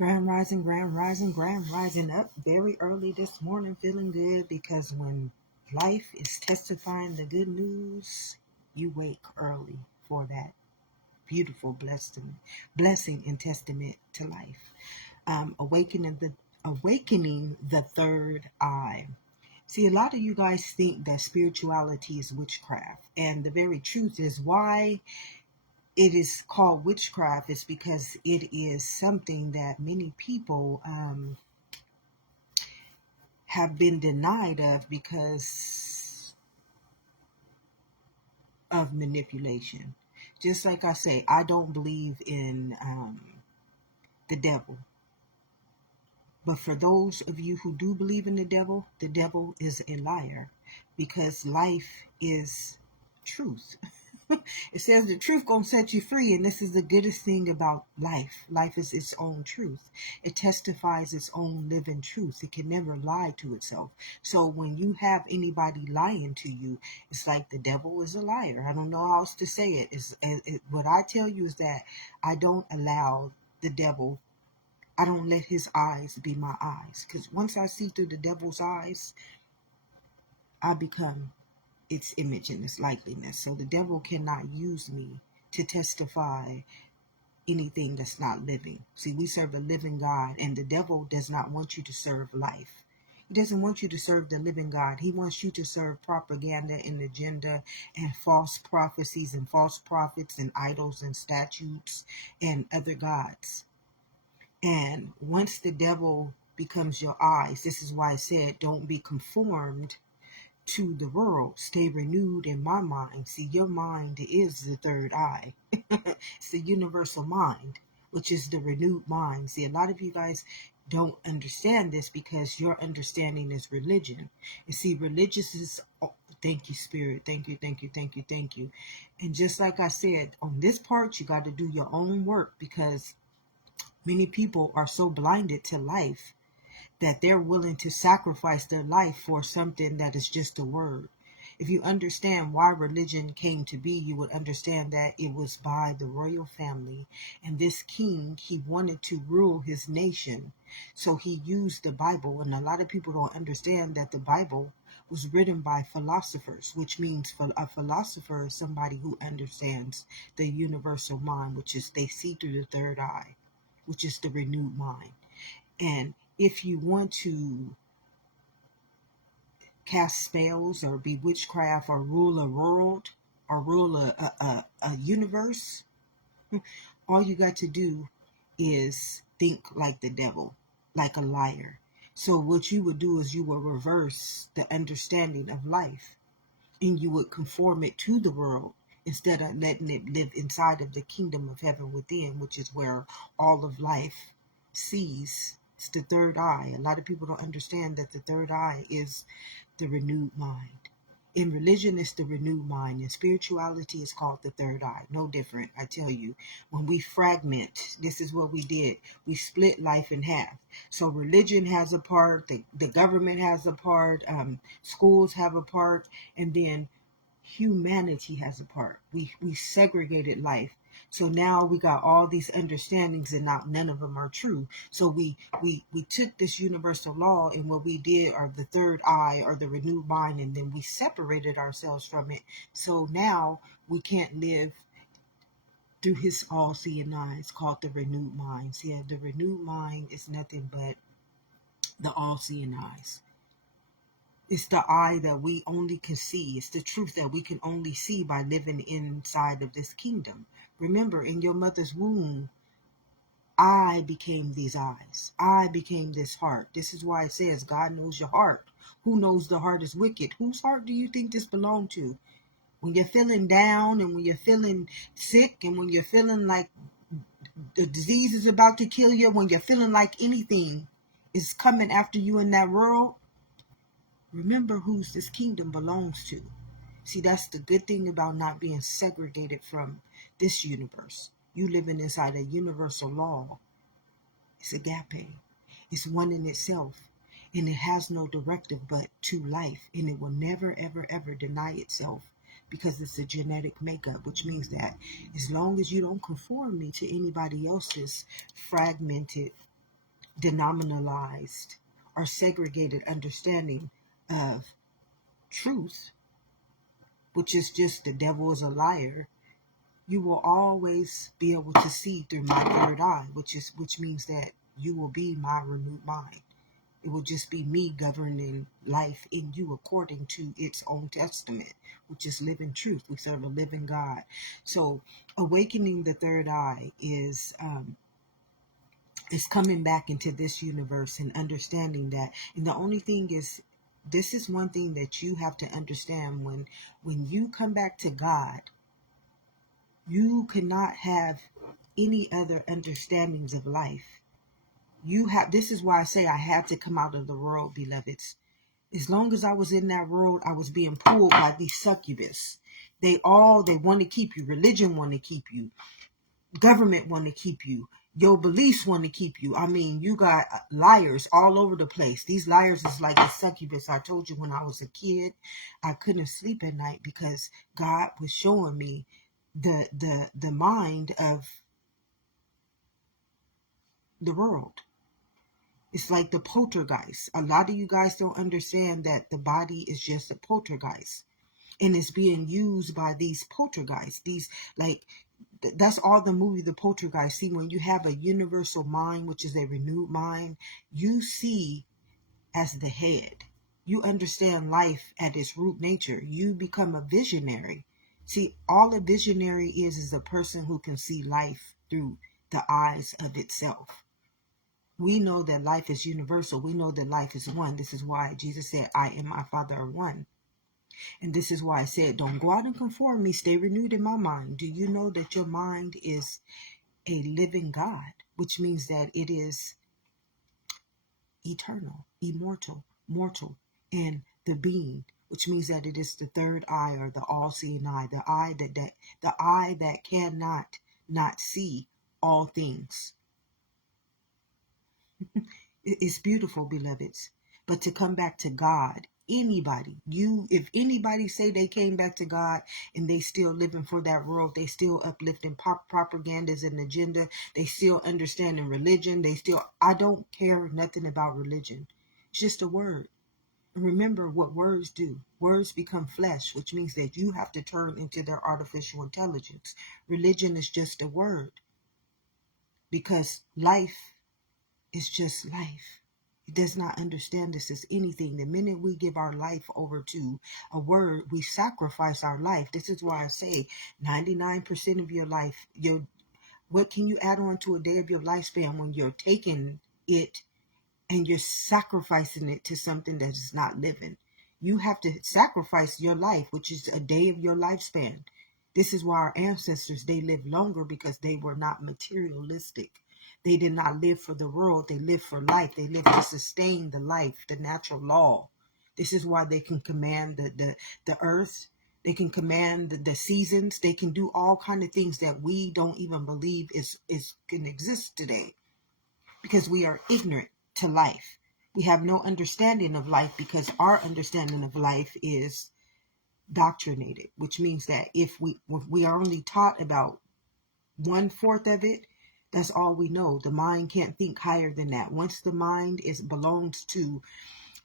Grand rising, grand rising up very early this morning, feeling good because when life is testifying the good news, you wake early for that beautiful blessing and testament to life. Awakening the third eye. See, a lot of you guys think that spirituality is witchcraft, and the very truth is why it is called witchcraft is because it is something that many people have been denied of because of manipulation. Just like I say, I don't believe in the devil. But for those of you who do believe in the devil is a liar because life is truth. It says the truth gonna set you free, and this is the goodest thing about life. Life is its own truth. It testifies its own living truth. It can never lie to itself. So when you have anybody lying to you, it's like the devil is a liar. I don't know how else to say it. What I tell you is that I don't allow the devil. I don't let his eyes be my eyes, because once I see through the devil's eyes, I become its image and its likeness. So the devil cannot use me to testify anything that's not living. See, we serve a living God, and the devil does not want you to serve life. He doesn't want you to serve the living God. He wants you to serve propaganda and agenda and false prophecies and false prophets and idols and statutes and other gods. And once the devil becomes your eyes, this is why I said don't be conformed to the world. Stay renewed in my mind. See, your mind is the third eye. It's the universal mind, which is the renewed mind. See, a lot of you guys don't understand this because your understanding is religion. And see, religious is, oh, thank you, Spirit. Thank you, thank you, thank you, thank you. And just like I said, on this part, you got to do your own work because many people are so blinded to life that they're willing to sacrifice their life for something that is just a word. If you understand why religion came to be, you would understand that it was by the royal family. And this king, he wanted to rule his nation. So he used the Bible. And a lot of people don't understand that the Bible was written by philosophers, which means a philosopher is somebody who understands the universal mind, which is they see through the third eye, which is the renewed mind. And if you want to cast spells or be witchcraft or rule a world or rule a universe, all you got to do is think like the devil, like a liar. So what you would do is you would reverse the understanding of life and you would conform it to the world instead of letting it live inside of the kingdom of heaven within, which is where all of life sees. It's the third eye. A lot of people don't understand that the third eye is the renewed mind. In religion, it's the renewed mind. In spirituality, it's called the third eye. No different, I tell you. When we fragment, this is what we did. We split life in half. So religion has a part, the government has a part, schools have a part, and then humanity has a part. We segregated life. So now we got all these understandings and not none of them are true. So we took this universal law and what we did are the third eye or the renewed mind, and then we separated ourselves from it. So now we can't live through his all seeing eye. It's called the renewed mind. So yeah, the renewed mind is nothing but the all seeing eyes. It's the eye that we only can see. It's the truth that we can only see by living inside of this kingdom. Remember, in your mother's womb, I became these eyes. I became this heart. This is why it says God knows your heart. Who knows the heart is wicked? Whose heart do you think this belongs to? When you're feeling down and when you're feeling sick and when you're feeling like the disease is about to kill you, when you're feeling like anything is coming after you in that world, remember whose this kingdom belongs to. See, that's the good thing about not being segregated from this universe. You living inside a universal law. It's agape. It's one in itself. And it has no directive but to life. And it will never, ever, ever deny itself because it's a genetic makeup, which means that as long as you don't conform me to anybody else's fragmented denominalized or segregated understanding of truth, which is just the devil is a liar, you will always be able to see through my third eye, which means that you will be my renewed mind. It will just be me governing life in you according to its own testament, which is living truth. We serve a living God. So awakening the third eye is coming back into this universe and understanding that. And the only thing is, this is one thing that you have to understand: when you come back to God, you cannot have any other understandings of life. This is why I say I had to come out of the world, beloveds. As long as I was in that world, I was being pulled by these succubus. They want to keep you. Religion want to keep you. Government want to keep you. Your beliefs want to keep you. I mean, you got liars all over the place. These liars is like a succubus. I told you when I was a kid, I couldn't sleep at night because God was showing me the mind of the world. It's like the poltergeist. A lot of you guys don't understand that the body is just a poltergeist, and it's being used by these poltergeists. That's all the movie, The Poltergeist. See, when you have a universal mind, which is a renewed mind, you see as the head. You understand life at its root nature. You become a visionary. See, all a visionary is a person who can see life through the eyes of itself. We know that life is universal. We know that life is one. This is why Jesus said, I and my Father are one. And this is why I said, don't go out and conform me. Stay renewed in my mind. Do you know that your mind is a living God, which means that it is eternal, immortal, mortal, and the being, which means that it is the third eye, or the all-seeing eye, the eye that cannot not see all things. It's beautiful, beloveds. But to come back to God, if anybody say they came back to God and they still living for that world, they still uplifting propagandas and agenda, they still understanding religion, I don't care nothing about religion. It's just a word. And remember what words do. Words become flesh, which means that you have to turn into their artificial intelligence. Religion is just a word, because life is just life. It does not understand this as anything. The minute we give our life over to a word, we sacrifice our life. This is why I say 99% of your life, what can you add on to a day of your lifespan when you're taking it and you're sacrificing it to something that is not living? You have to sacrifice your life, which is a day of your lifespan. This is why our ancestors, they lived longer, because they were not materialistic. They did not live for the world. They lived for life. They lived to sustain the life, the natural law. This is why they can command the earth. They can command the seasons. They can do all kind of things that we don't even believe can exist today, because we are ignorant to life. We have no understanding of life, because our understanding of life is doctrinated, which means that if we are only taught about 1/4 of it, that's all we know. The mind can't think higher than that. Once the mind belongs to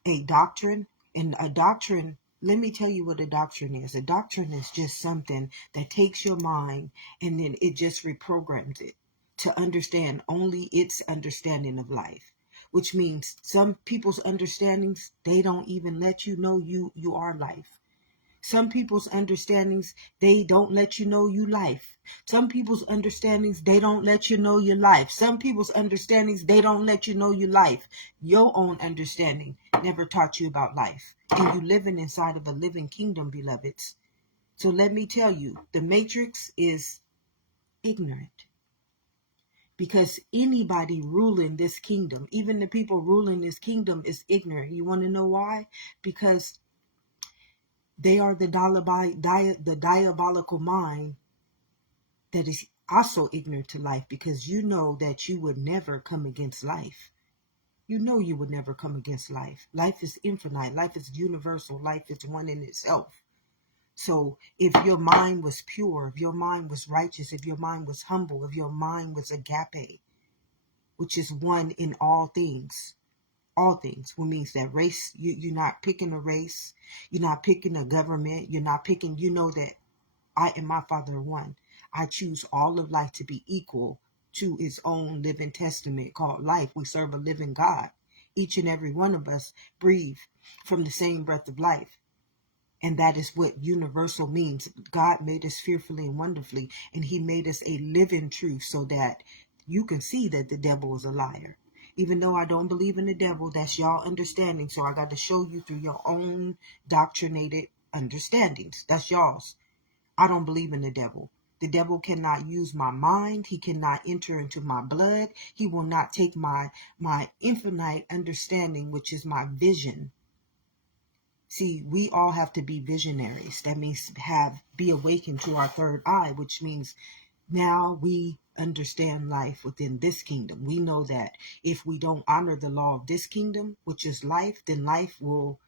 a doctrine, and a doctrine, let me tell you what a doctrine is. A doctrine is just something that takes your mind and then it just reprograms it to understand only its understanding of life, which means some people's understandings, they don't even let you know you are life. Some people's understandings, they don't let you know you life. Some people's understandings, they don't let you know your life. Some people's understandings, they don't let you know your life. Your own understanding never taught you about life. And you living inside of a living kingdom, beloveds. So let me tell you, the matrix is ignorant. Because anybody ruling this kingdom, even the people ruling this kingdom, is ignorant. You want to know why? Because they are the diabolical mind that is also ignorant to life, because you know that you would never come against life. You know you would never come against life. Life is infinite. Life is universal. Life is one in itself. So if your mind was pure, if your mind was righteous, if your mind was humble, if your mind was agape, which is one in all things. All things, which means that race, you're not picking a race, you're not picking a government, you're not picking, you know that I and my Father are one. I choose all of life to be equal to its own living testament called life. We serve a living God. Each and every one of us breathe from the same breath of life. And that is what universal means. God made us fearfully and wonderfully, and he made us a living truth so that you can see that the devil is a liar. Even though I don't believe in the devil, that's y'all understanding. So I got to show you through your own doctrinated understandings. That's y'all's. I don't believe in the devil. The devil cannot use my mind. He cannot enter into my blood. He will not take my infinite understanding, which is my vision. See, we all have to be visionaries. That means be awakened to our third eye, which means now we understand life within this kingdom. We know that if we don't honor the law of this kingdom, which is life, then life will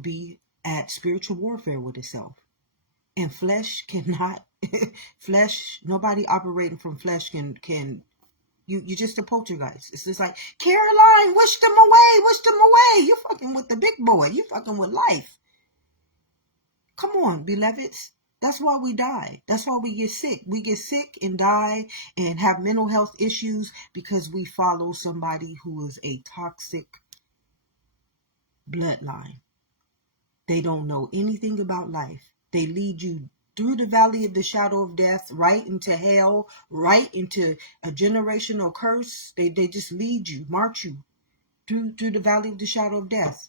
be at spiritual warfare with itself. And flesh cannot, nobody operating from flesh can you just a poltergeist. It's just like, Caroline, wish them away. You fucking with the big boy. You fucking with life. Come on, beloveds. That's why we die. That's why we get sick. We get sick and die and have mental health issues because we follow somebody who is a toxic bloodline. They don't know anything about life. They lead you through the valley of the shadow of death, right into hell, right into a generational curse. They just lead you, march you through the valley of the shadow of death.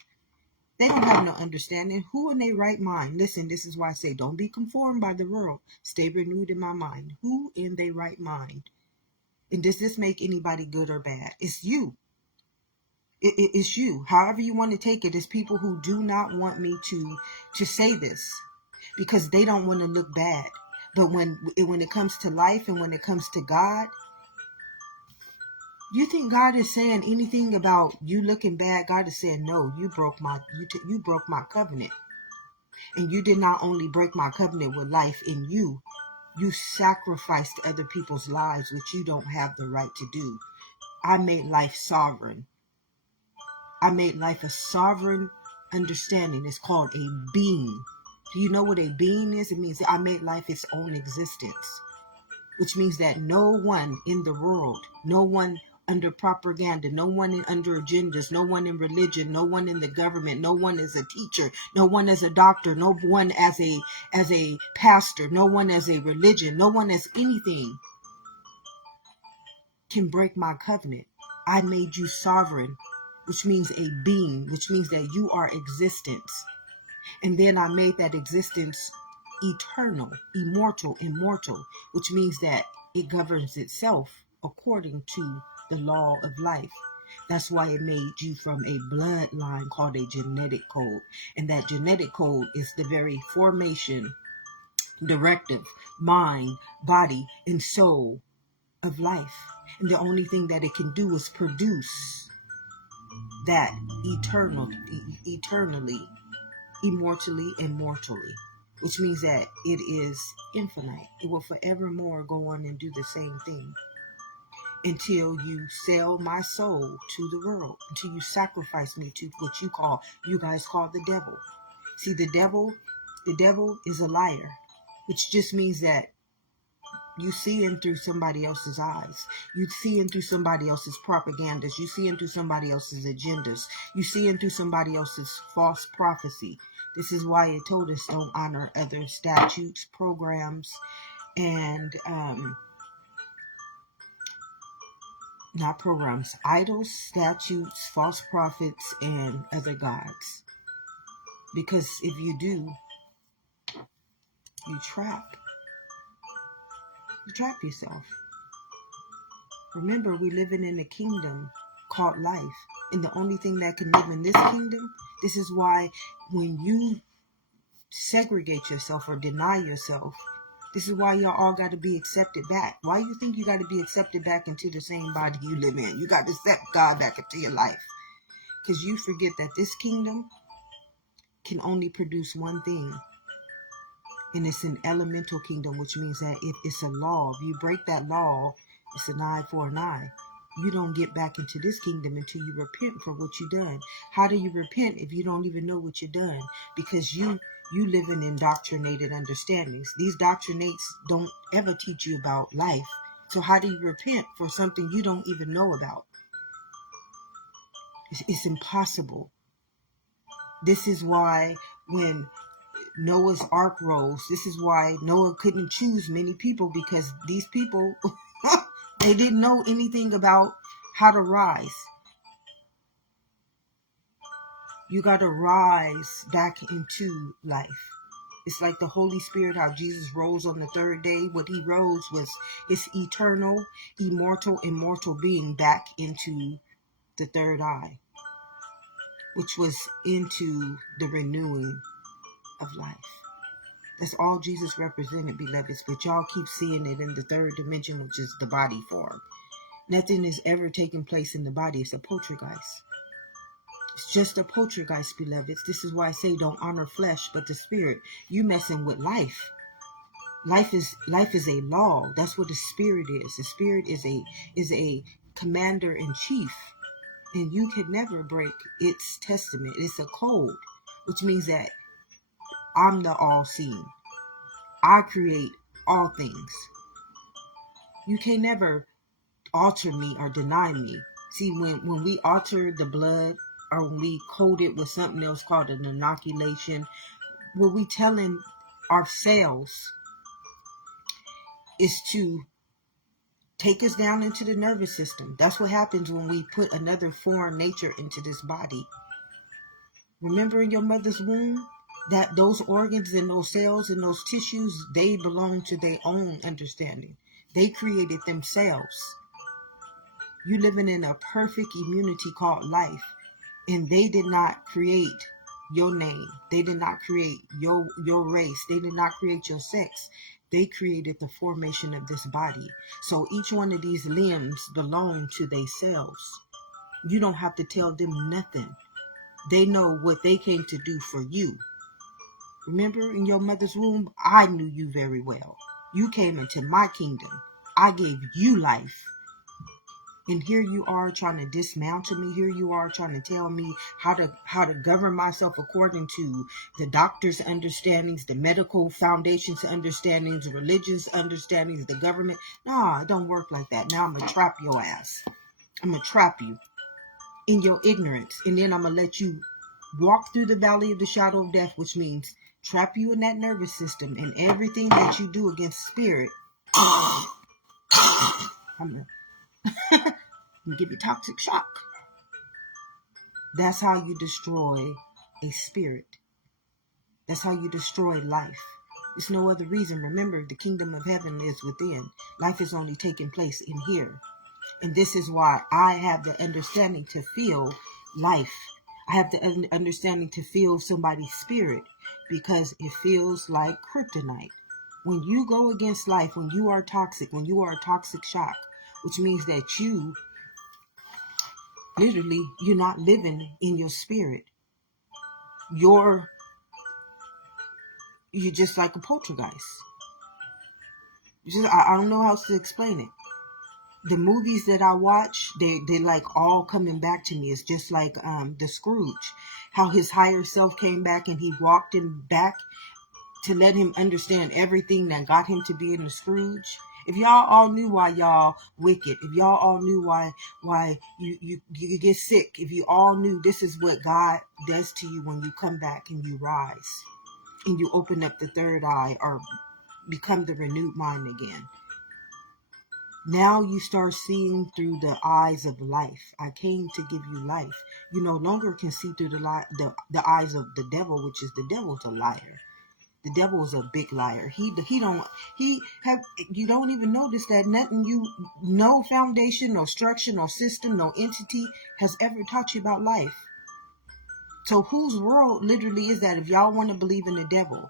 They don't have no understanding. Who in their right mind? Listen, this is why I say don't be conformed by the world. Stay renewed in my mind. Who in their right mind? And does this make anybody good or bad? It's you. It's you. However you want to take it. It's people who do not want me to say this because they don't want to look bad. But when it comes to life and when it comes to God, you think God is saying anything about you looking bad? God is saying, no, you broke my covenant. And you did not only break my covenant with life in you, you sacrificed other people's lives, which you don't have the right to do. I made life sovereign. I made life a sovereign understanding. It's called a being. Do you know what a being is? It means I made life its own existence, which means that no one in the world, no one under propaganda, no one under agendas, no one in religion, no one in the government, no one as a teacher, no one as a doctor, no one as a pastor, no one as a religion, no one as anything can break my covenant. I made you sovereign, which means a being, which means that you are existence. And then I made that existence eternal, immortal, which means that it governs itself according to the law of life. That's why it made you from a bloodline called a genetic code. And that genetic code is the very formation, directive, mind, body, and soul of life. And the only thing that it can do is produce that eternally, immortally, and mortally, which means that it is infinite. It will forevermore go on and do the same thing until you sell my soul to the world, until you sacrifice me to what you guys call the devil. See, the devil is a liar, which just means that you seeing through somebody else's eyes. You seeing through somebody else's propagandas. You seeing through somebody else's agendas. You seeing through somebody else's false prophecy. This is why it told us don't honor other statutes, programs, and not programs, idols, statutes, false prophets, and other gods. Because if you do, you trap yourself. Remember, we're living in a kingdom called life. And the only thing that can live in this kingdom, this is why when you segregate yourself or deny yourself, this is why y'all all got to be accepted back. Why you think you got to be accepted back into the same body you live in? You got to accept God back into your life. Because you forget that this kingdom can only produce one thing. And it's an elemental kingdom, which means that if it's a law, if you break that law, It's an eye for an eye. You don't get back into this kingdom until you repent for what you done. How do you repent if you don't even know what you done? Because you live in indoctrinated understandings. These doctrinates don't ever teach you about life. So how do you repent for something you don't even know about? It's impossible. This is why when Noah's Ark rose, this is why Noah couldn't choose many people, because these people, they didn't know anything about how to rise. You got to rise back into life. It's like the Holy Spirit, how Jesus rose on the third day. What he rose was his eternal, immortal being back into the third eye, which was into the renewing of life. That's all Jesus represented, beloveds. But y'all keep seeing it in the third dimension, which is the body form. Nothing is ever taking place in the body. It's a poltergeist. It's just a poltergeist, beloveds. This is why I say don't honor flesh, but the spirit. You messing with life. Life is a law. That's what the spirit is. The spirit is a commander in chief, and you can never break its testament. It's a code, which means that I'm the all-seeing. I create all things. You can never alter me or deny me. See, when we alter the blood, or when we code it with something else called an inoculation, what we telling our cells is to take us down into the nervous system. That's what happens when we put another foreign nature into this body. Remember in your mother's womb, that those organs and those cells and those tissues, they belong to their own understanding. They created themselves. You living in a perfect immunity called life, and they did not create your name. They did not create your race. They did not create your sex. They created the formation of this body. So each one of these limbs belong to themselves. You don't have to tell them nothing. They know what they came to do for you. Remember, in your mother's womb, I knew you very well. You came into my kingdom. I gave you life. And here you are trying to dismantle me. Here you are trying to tell me how to govern myself according to the doctor's understandings, the medical foundation's understandings, religion's understandings, the government. No, it don't work like that. Now I'm going to trap your ass. I'm going to trap you in your ignorance. And then I'm going to let you walk through the valley of the shadow of death, which means trap you in that nervous system, and everything that you do against spirit, I'm going to give you toxic shock. That's how you destroy a spirit. That's how you destroy life. There's no other reason. Remember, the kingdom of heaven is within. Life is only taking place in here. And this is why I have the understanding to feel life. I have the understanding to feel somebody's spirit, because it feels like kryptonite. When you go against life, when you are toxic, when you are a toxic shock, which means that you literally, you're not living in your spirit. You're just like a poltergeist. I don't know how else to explain it. The movies that I watch, they like all coming back to me. It's just like the Scrooge, how his higher self came back and he walked him back to let him understand everything that got him to be in the Scrooge. If y'all all knew why y'all wicked, if y'all all knew why you get sick, if you all knew this is what God does to you when you come back and you rise and you open up the third eye or become the renewed mind again. Now you start seeing through the eyes of life. I came to give you life. You no longer can see through the eyes of the devil, which is the devil's a liar. The devil is a big liar. You don't even notice that nothing no foundation, no structure, no system, no entity has ever taught you about life. So whose world literally is that if y'all want to believe in the devil?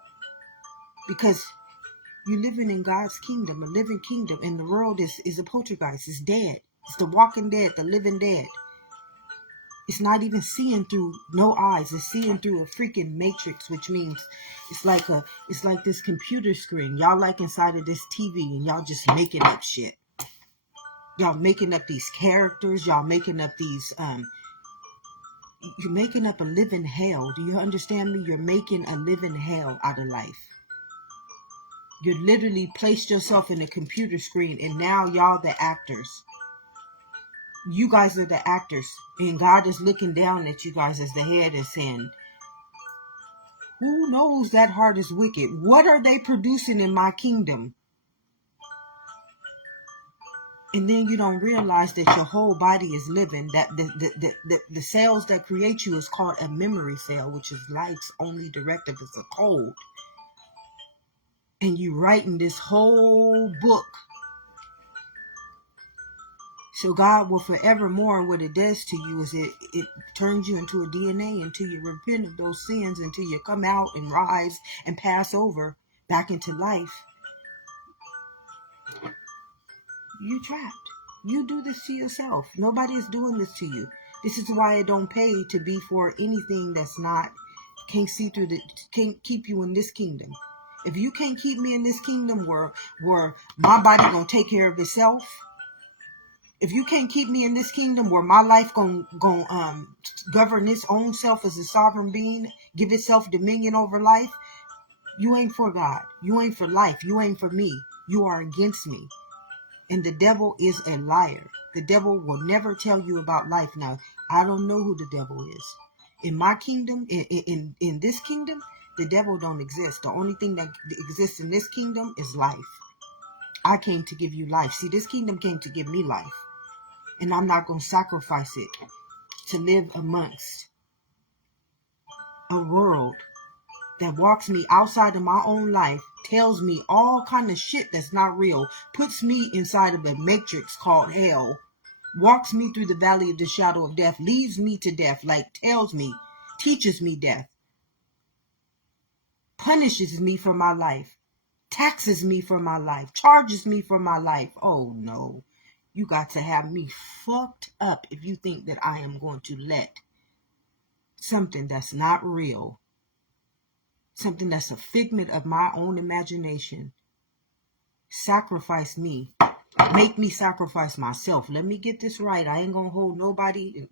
Because you're living in God's kingdom, a living kingdom, and the world is a poltergeist. It's dead. It's the walking dead, the living dead. It's not even seeing through no eyes. It's seeing through a freaking matrix, which means it's like this computer screen. Y'all like inside of this TV and y'all just making up shit. Y'all making up these characters. Y'all making up these, you're making up a living hell. Do you understand me? You're making a living hell out of life. You literally placed yourself in a computer screen, and now y'all the actors. You guys are the actors, and God is looking down at you guys as the head and saying, who knows that heart is wicked? What are they producing in my kingdom? And then you don't realize that your whole body is living, that the cells that create you is called a memory cell, which is light's only directive is a code. And you writing this whole book. So God will forevermore, what it does to you is it turns you into a DNA until you repent of those sins, until you come out and rise and pass over back into life. You trapped. You do this to yourself. Nobody is doing this to you. This is why it don't pay to be for anything that's not, can't see through the, can't keep you in this kingdom. If you can't keep me in this kingdom where my body gonna take care of itself, if you can't keep me in this kingdom where my life gonna govern its own self as a sovereign being, give itself dominion over life, you ain't for God. You ain't for life. You ain't for me. You are against me. And the devil is a liar. The devil will never tell you about life. Now, I don't know who the devil is. In my kingdom, in this kingdom, the devil don't exist. The only thing that exists in this kingdom is life. I came to give you life. See, this kingdom came to give me life. And I'm not going to sacrifice it to live amongst a world that walks me outside of my own life, tells me all kind of shit that's not real, puts me inside of a matrix called hell, walks me through the valley of the shadow of death, leads me to death, like tells me, teaches me death, punishes me for my life, taxes me for my life, charges me for my life. Oh no, you got to have me fucked up if you think that I am going to let something that's not real, something that's a figment of my own imagination, sacrifice me, make me sacrifice myself. Let me get this right. I ain't gonna hold nobody.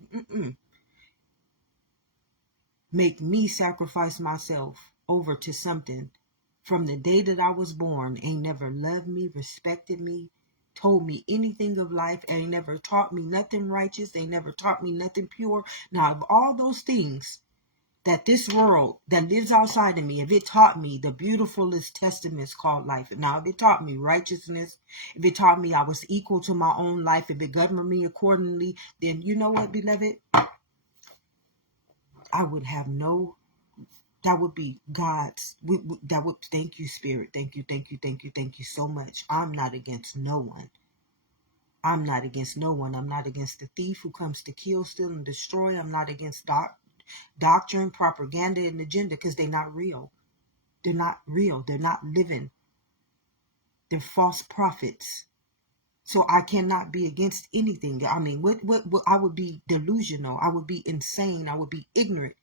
Make me sacrifice myself over to something from the day that I was born ain't never loved me, respected me, told me anything of life, ain't never taught me nothing righteous, ain't never taught me nothing pure. Now, of all those things that this world that lives outside of me, if it taught me the beautifulest testaments called life, now if it taught me righteousness, if it taught me I was equal to my own life, if it governed me accordingly, then you know what, beloved? I would have no, that would be God's, that would, thank you, Spirit, thank you, thank you, thank you, thank you so much. I'm not against no one. I'm not against no one. I'm not against the thief who comes to kill, steal, and destroy. I'm not against doctrine, propaganda, and agenda, because they're not real. They're not real. They're not living. They're false prophets. So I cannot be against anything. I mean, what I would be delusional. I would be insane. I would be ignorant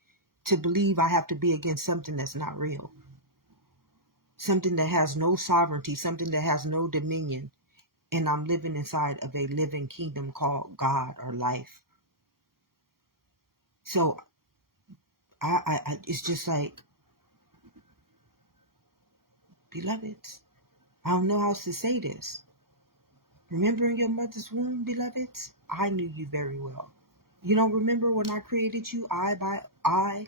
to believe I have to be against something that's not real. Something that has no sovereignty, something that has no dominion. And I'm living inside of a living kingdom called God or life. So I it's just like, beloveds, I don't know how to say this. Remember in your mother's womb, beloveds, I knew you very well. You don't remember when I created you, eye by eye,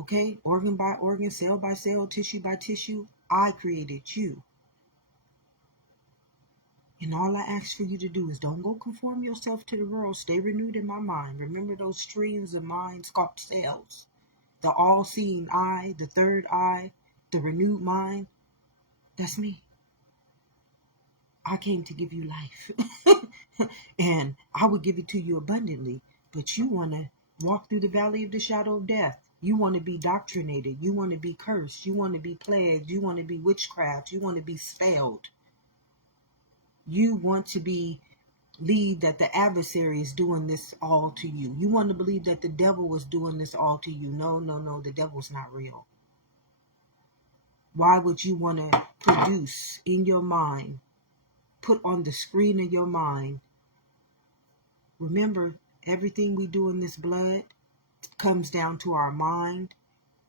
okay, organ by organ, cell by cell, tissue by tissue? I created you. And all I ask for you to do is don't go conform yourself to the world. Stay renewed in my mind. Remember those streams of minds called cells. The all-seeing eye, the third eye, the renewed mind. That's me. I came to give you life. And I would give it to you abundantly. But you want to walk through the valley of the shadow of death. You want to be doctrinated. You want to be cursed. You want to be plagued. You want to be witchcraft. You want to be spelled. You want to believe that the adversary is doing this all to you. You want to believe that the devil was doing this all to you. No, no, no. The devil's not real. Why would you want to produce in your mind put on the screen of your mind. Remember, everything we do in this blood comes down to our mind,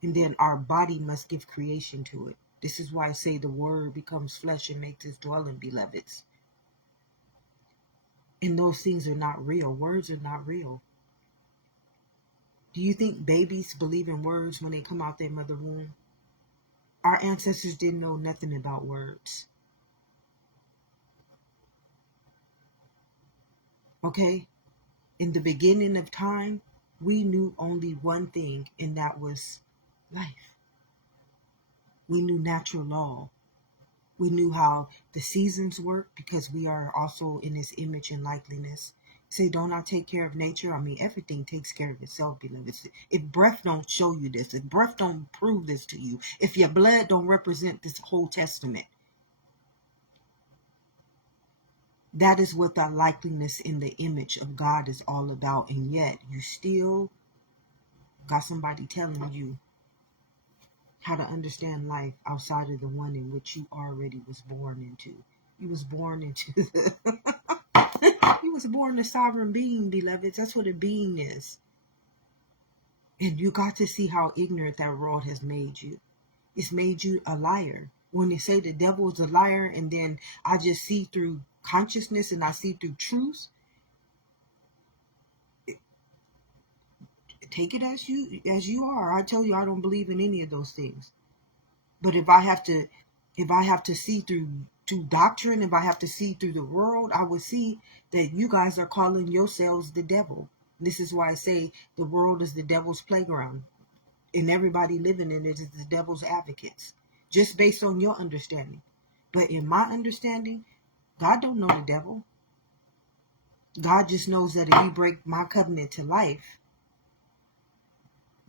and then our body must give creation to it. This is why I say the word becomes flesh and makes its dwelling, beloveds. And those things are not real. Words are not real. Do you think babies believe in words when they come out their mother womb? Our ancestors didn't know nothing about words. Okay? In the beginning of time, we knew only one thing, and that was life. We knew natural law. We knew how the seasons work because we are also in His image and likeness. Say, don't I take care of nature? I mean, everything takes care of itself, beloved. If breath don't show you this, if breath don't prove this to you, if your blood don't represent this whole testament, that is what the likeness in the image of God is all about. And yet, you still got somebody telling you how to understand life outside of the one in which you already was born into. You was born into you was born a sovereign being, beloveds. That's what a being is. And you got to see how ignorant that world has made you. It's made you a liar. When they say the devil is a liar, and then I just see through consciousness and I see through truth, take it as you are. I tell you, I don't believe in any of those things. But if I have to see through doctrine, if I have to see through the world, I would see that you guys are calling yourselves the devil. This is why I say the world is the devil's playground, and everybody living in it is the devil's advocates, just based on your understanding. But in my understanding, God don't know the devil. God just knows that if you break my covenant to life,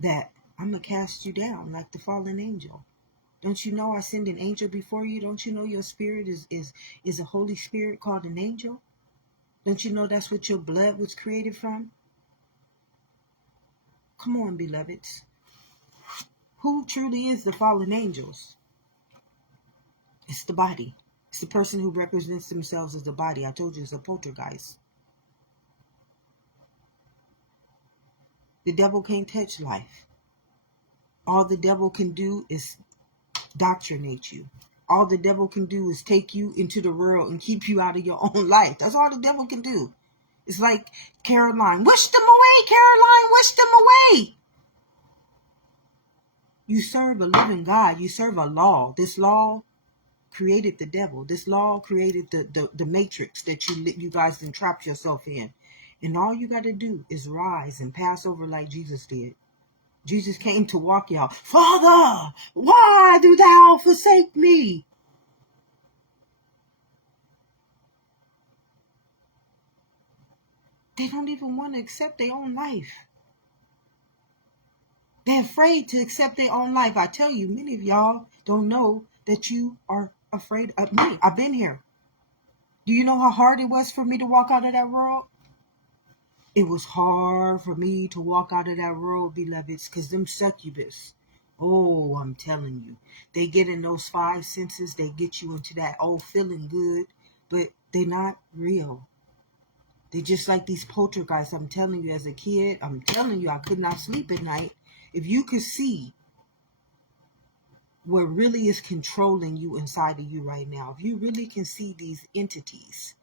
that I'm going to cast you down like the fallen angel. Don't you know I send an angel before you? Don't you know your spirit is a Holy Spirit called an angel? Don't you know that's what your blood was created from? Come on, beloveds. Who truly is the fallen angels? It's the body. It's the person who represents themselves as the body. I told you it's a poltergeist. The devil can't touch life. All the devil can do is doctrinate you. All the devil can do is take you into the world and keep you out of your own life. That's all the devil can do. It's like Caroline. Wish them away, Caroline. Wish them away. You serve a living God. You serve a law. This law created the devil. This law created the matrix that you guys entrapped yourself in. And all you got to do is rise and pass over like Jesus did. Jesus came to walk you out. Father, why do thou forsake me? They don't even want to accept their own life. They're afraid to accept their own life. I tell you, many of y'all don't know that you are afraid of me. I've been here. Do you know how hard it was for me to walk out of that world? It was hard for me to walk out of that world, beloveds, because them succubus, oh, I'm telling you, they get in those five senses, they get you into that, feeling good, but they're not real. They're just like these poltergeists. I'm telling you, as a kid, I'm telling you, I could not sleep at night. If you could see what really is controlling you inside of you right now, if you really can see these entities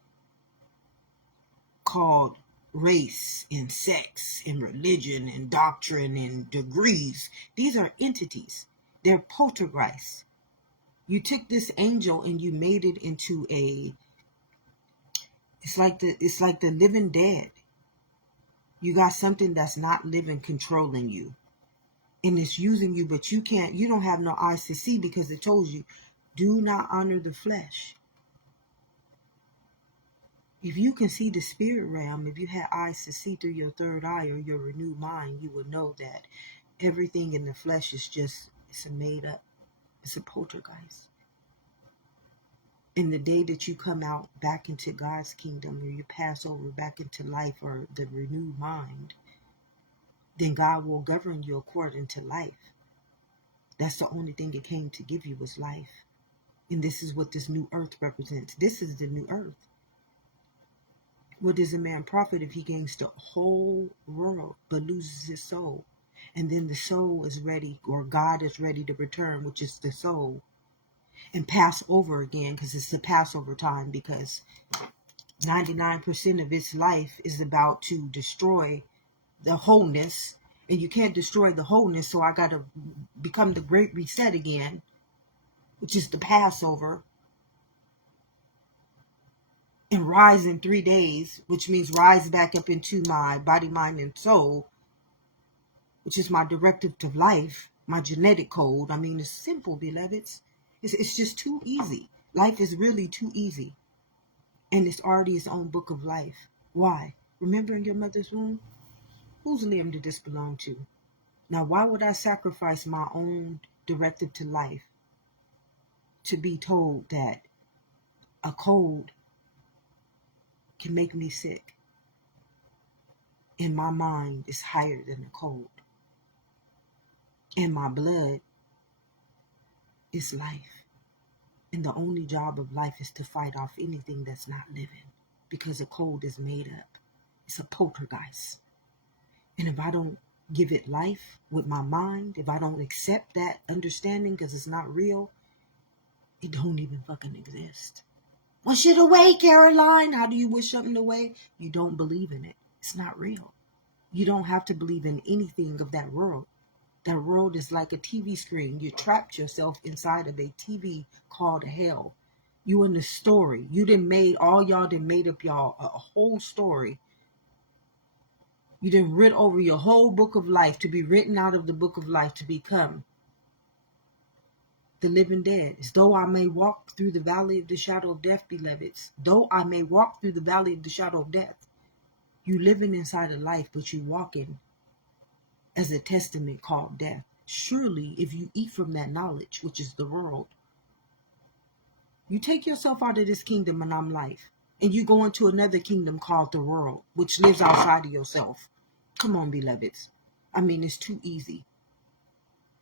called race and sex and religion and doctrine and degrees, these are entities. They're poltergeists. You took this angel and you made it into it's like the living dead. You got something that's not living controlling you. And it's using you, but you don't have no eyes to see, because it told you, do not honor the flesh. If you can see the spirit realm, if you had eyes to see through your third eye or your renewed mind, you would know that everything in the flesh is it's a made up, it's a poltergeist. And the day that you come out back into God's kingdom, or you pass over back into life or the renewed mind, then God will govern you according to life. That's the only thing it came to give you, was life. And this is what this new earth represents. This is the new earth. What does a man profit if he gains the whole world but loses his soul? And then the soul is ready, or God is ready to return, which is the soul, and pass over again, because it's the Passover time, because 99% of its life is about to destroy the wholeness, and you can't destroy the wholeness, so I got to become the great reset again, which is the Passover, and rise in 3 days, which means rise back up into my body, mind, and soul, which is my directive to life, my genetic code. I mean, it's simple, beloveds. It's just too easy. Life is really too easy. And it's already its own book of life. Why? Remember in your mother's womb? Whose limb did this belong to? Now, why would I sacrifice my own directive to life to be told that a cold can make me sick? And my mind is higher than the cold. And my blood is life. And the only job of life is to fight off anything that's not living. Because a cold is made up. It's a poltergeist. And if I don't give it life with my mind, if I don't accept that understanding because it's not real, it don't even fucking exist. Wish it away, Caroline. How do you wish something away? You don't believe in it. It's not real. You don't have to believe in anything of that world. That world is like a TV screen. You trapped yourself inside of a TV called hell. You in the story. You made up y'all a whole story. You done read over your whole book of life to be written out of the book of life to become the living dead. As though I may walk through the valley of the shadow of death, beloveds. Though I may walk through the valley of the shadow of death. You living inside of life, but you walking as a testament called death. Surely, if you eat from that knowledge, which is the world, you take yourself out of this kingdom and I'm life, and you go into another kingdom called the world, which lives outside of yourself. Come on, beloveds. I mean, it's too easy.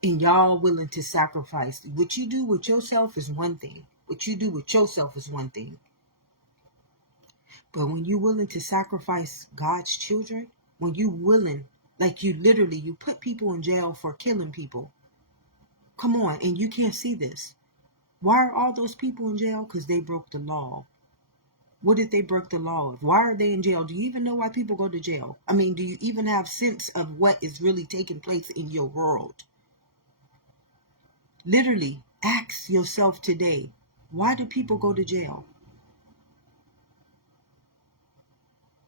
And y'all willing to sacrifice. What you do with yourself is one thing. What you do with yourself is one thing. But when you're willing to sacrifice God's children, when you willing, like you literally, you put people in jail for killing people. Come on, and you can't see this. Why are all those people in jail? Because they broke the law. What did they break the law of? Why are they in jail? Do you even know why people go to jail? I mean, do you even have sense of what is really taking place in your world? Literally, ask yourself today, why do people go to jail?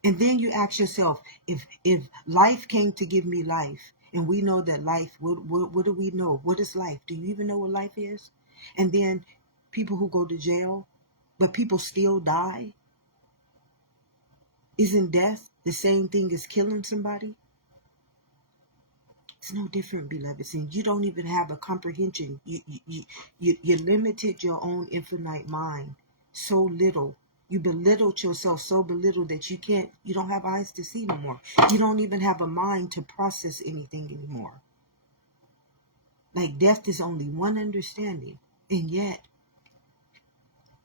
And then you ask yourself, if life came to give me life, and we know that life, what do we know? What is life? Do you even know what life is? And then people who go to jail, but people still die. Isn't death the same thing as killing somebody? It's no different, beloveds. And you don't even have a comprehension. You limited your own infinite mind so little. You belittled yourself so belittled that you don't have eyes to see no more. You don't even have a mind to process anything anymore. Like death is only one understanding. And yet,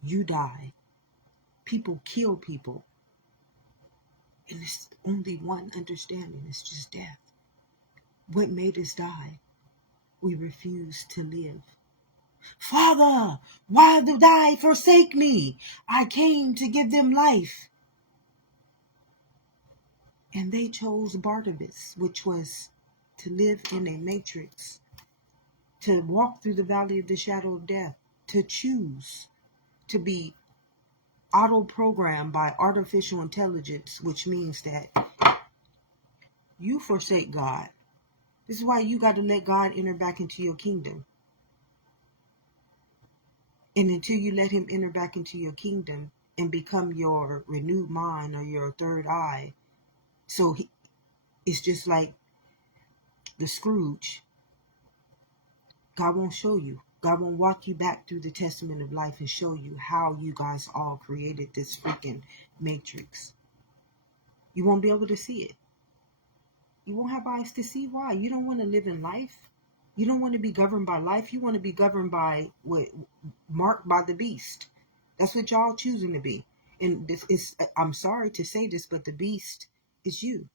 you die. People kill people. And it's only one understanding. It's just death. What made us die? We refuse to live. Father, why did thou forsake me? I came to give them life. And they chose Barnabas, which was to live in a matrix, to walk through the valley of the shadow of death, to choose to be auto-programmed by artificial intelligence, which means that you forsake God. This is why you got to let God enter back into your kingdom. And until you let him enter back into your kingdom and become your renewed mind or your third eye, so it's just like the Scrooge. God won't show you. God won't walk you back through the testament of life and show you how you guys all created this freaking matrix. You won't be able to see it. You won't have eyes to see why. You don't want to live in life. You don't want to be governed by life. You want to be governed by what marked by the beast. That's what y'all choosing to be. And this is, I'm sorry to say this, but the beast is you.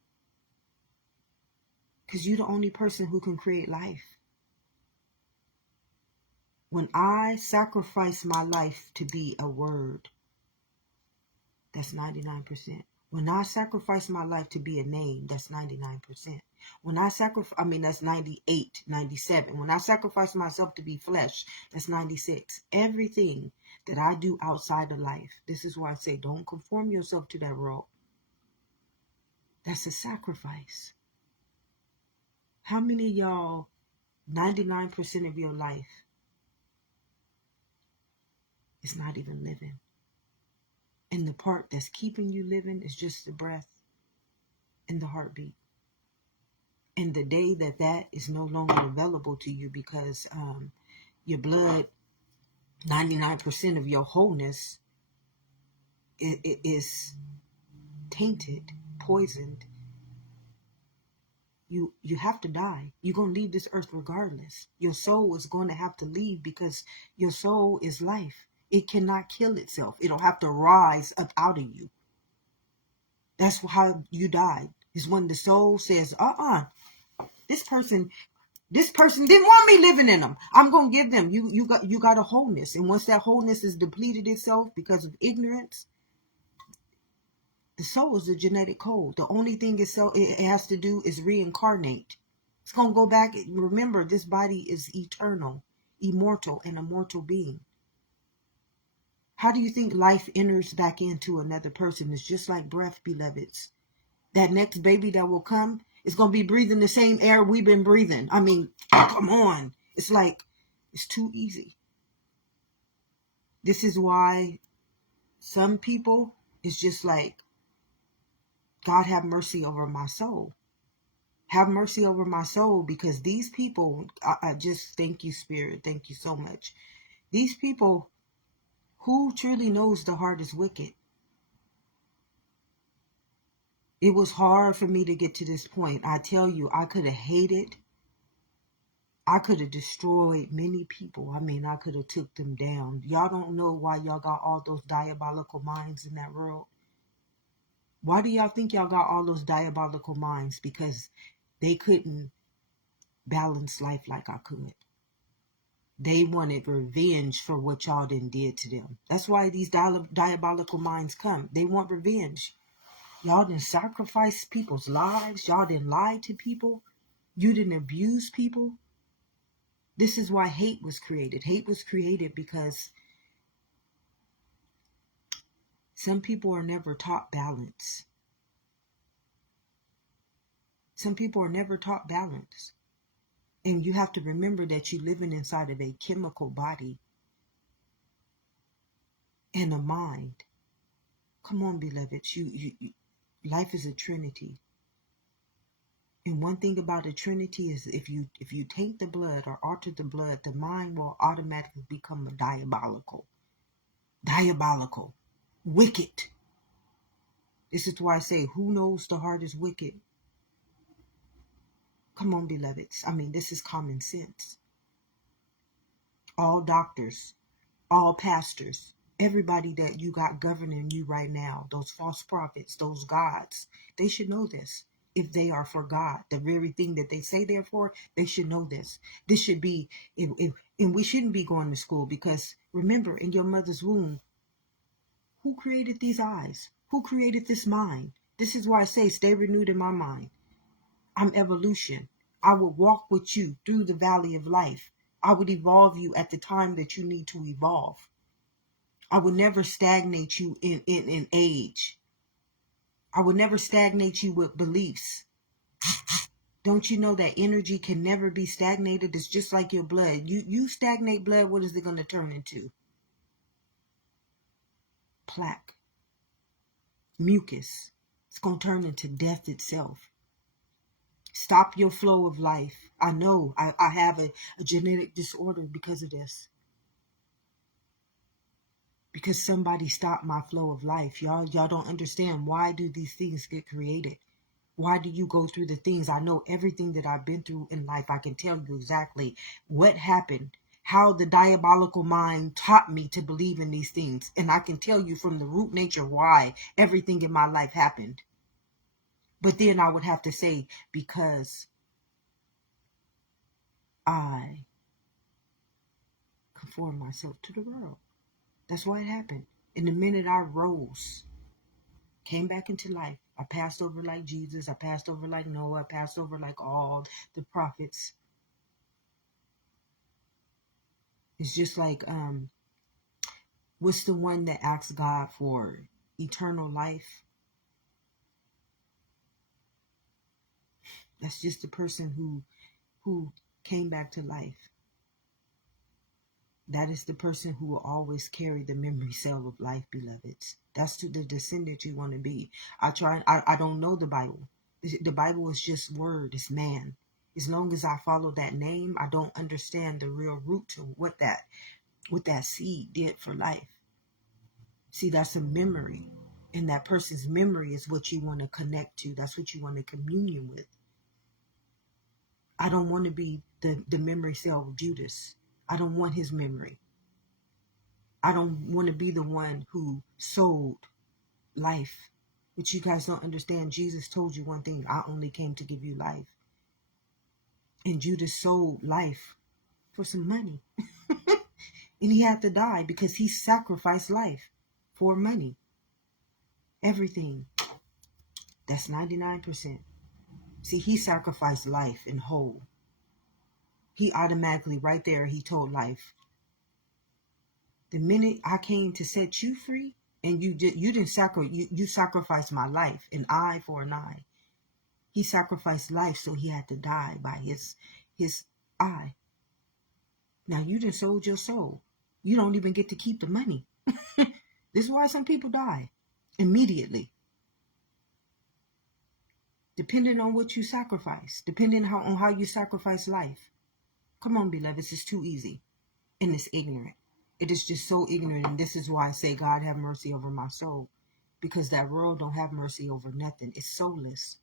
Because you're the only person who can create life. When I sacrifice my life to be a word, that's 99%. When I sacrifice my life to be a name, that's 99%. When I that's 98, 97. When I sacrifice myself to be flesh, that's 96. Everything that I do outside of life, this is why I say don't conform yourself to that world. That's a sacrifice. How many of y'all, 99% of your life is not even living? And the part that's keeping you living is just the breath and the heartbeat. And the day that is no longer available to you because your blood, 99% of your wholeness is tainted, poisoned, you have to die. You're going to leave this earth regardless. Your soul is going to have to leave because your soul is life. It cannot kill itself. It'll have to rise up out of you. That's how you died. Is when the soul says, this person didn't want me living in them. I'm going to give them. You got a wholeness. And once that wholeness is depleted itself because of ignorance, the soul is a genetic code. The only thing it has to do is reincarnate. It's going to go back. Remember, this body is eternal, immortal, and a mortal being. How do you think life enters back into another person? It's just like breath, beloveds. That next baby that will come is going to be breathing the same air we've been breathing. I mean, come on. It's like, it's too easy. This is why some people, it's just like, God have mercy over my soul. Have mercy over my soul, because these people, I just thank you, Spirit. Thank you so much. These people, who truly knows the heart is wicked? It was hard for me to get to this point. I tell you, I could have hated. I could have destroyed many people. I mean, I could have took them down. Y'all don't know why y'all got all those diabolical minds in that world. Why do y'all think y'all got all those diabolical minds? Because they couldn't balance life like I could. They wanted revenge for what y'all done did to them. That's why these diabolical minds come. They want revenge. Y'all didn't sacrifice people's lives. Y'all didn't lie to people. You didn't abuse people. This is why hate was created. Hate was created because some people are never taught balance. Some people are never taught balance. And you have to remember that you're living inside of a chemical body and a mind. Come on, beloveds. Life is a trinity. And one thing about a trinity is if you taint the blood or alter the blood, the mind will automatically become diabolical. Diabolical. Wicked. This is why I say, who knows the heart is wicked? Come on, beloveds. I mean, this is common sense. All doctors, all pastors, everybody that you got governing you right now, those false prophets, those gods, they should know this. If they are for God, the very thing that they say they're for, they should know this. This should be, and we shouldn't be going to school, because remember, in your mother's womb, who created these eyes? Who created this mind? This is why I say, stay renewed in my mind. I'm evolution. I will walk with you through the valley of life. I would evolve you at the time that you need to evolve. I would never stagnate you in age. I would never stagnate you with beliefs. Don't you know that energy can never be stagnated? It's just like your blood. You stagnate blood, what is it going to turn into? Plaque. Mucus. It's going to turn into death itself. Stop your flow of life. I know I have a genetic disorder because of this. Because somebody stopped my flow of life. Y'all don't understand. Why do these things get created? Why do you go through the things? I know everything that I've been through in life. I can tell you exactly what happened, how the diabolical mind taught me to believe in these things. And I can tell you from the root nature why everything in my life happened. But then I would have to say, because I conform myself to the world. That's why it happened. And the minute I rose, came back into life, I passed over like Jesus. I passed over like Noah. I passed over like all the prophets. It's just like, what's the one that asks God for eternal life? That's just the person who came back to life. That is the person who will always carry the memory cell of life, beloveds. That's to the descendant you want to be. I don't know the Bible. The Bible is just word, it's man. As long as I follow that name, I don't understand the real root to what that seed did for life. See, that's a memory. And that person's memory is what you want to connect to. That's what you want to communion with. I don't want to be the memory cell of Judas. I don't want his memory. I don't want to be the one who sold life. But you guys don't understand. Jesus told you one thing. I only came to give you life. And Judas sold life for some money. And he had to die because he sacrificed life for money. Everything. That's 99%. See, he sacrificed life in whole. He automatically, right there, he told life, the minute I came to set you free, and you didn't sacrifice my life, an eye for an eye. He sacrificed life, so he had to die by his eye. Now you just sold your soul. You don't even get to keep the money. This is why some people die immediately. Depending on what you sacrifice, depending on how you sacrifice life. Come on, beloveds, it's too easy. And it's ignorant. It is just so ignorant. And this is why I say, God have mercy over my soul. Because that world don't have mercy over nothing. It's soulless.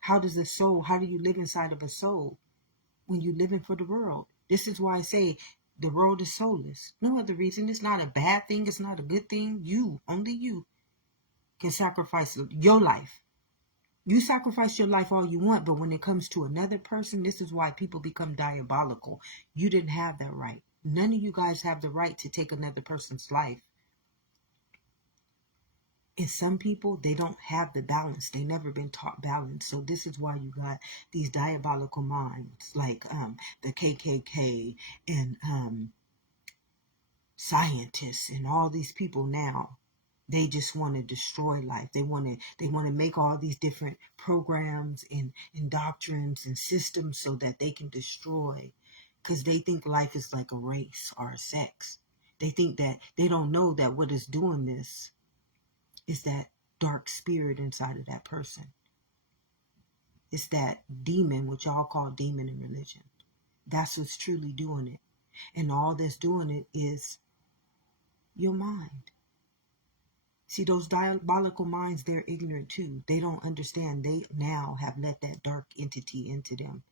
How do you live inside of a soul when you're living for the world? This is why I say the world is soulless. No other reason. It's not a bad thing. It's not a good thing. Only you can sacrifice your life. You sacrifice your life all you want, but when it comes to another person, this is why people become diabolical. You didn't have that right. None of you guys have the right to take another person's life. And some people, they don't have the balance. They never been taught balance. So this is why you got these diabolical minds like the KKK and scientists and all these people now. They just want to destroy life. They want to make all these different programs and doctrines and systems so that they can destroy, because they think life is like a race or a sex. They think that they don't know that what is doing this is that dark spirit inside of that person. It's that demon, which y'all call demon in religion. That's what's truly doing it. And all that's doing it is your mind. See, those diabolical minds, they're ignorant too. They don't understand. They now have let that dark entity into them.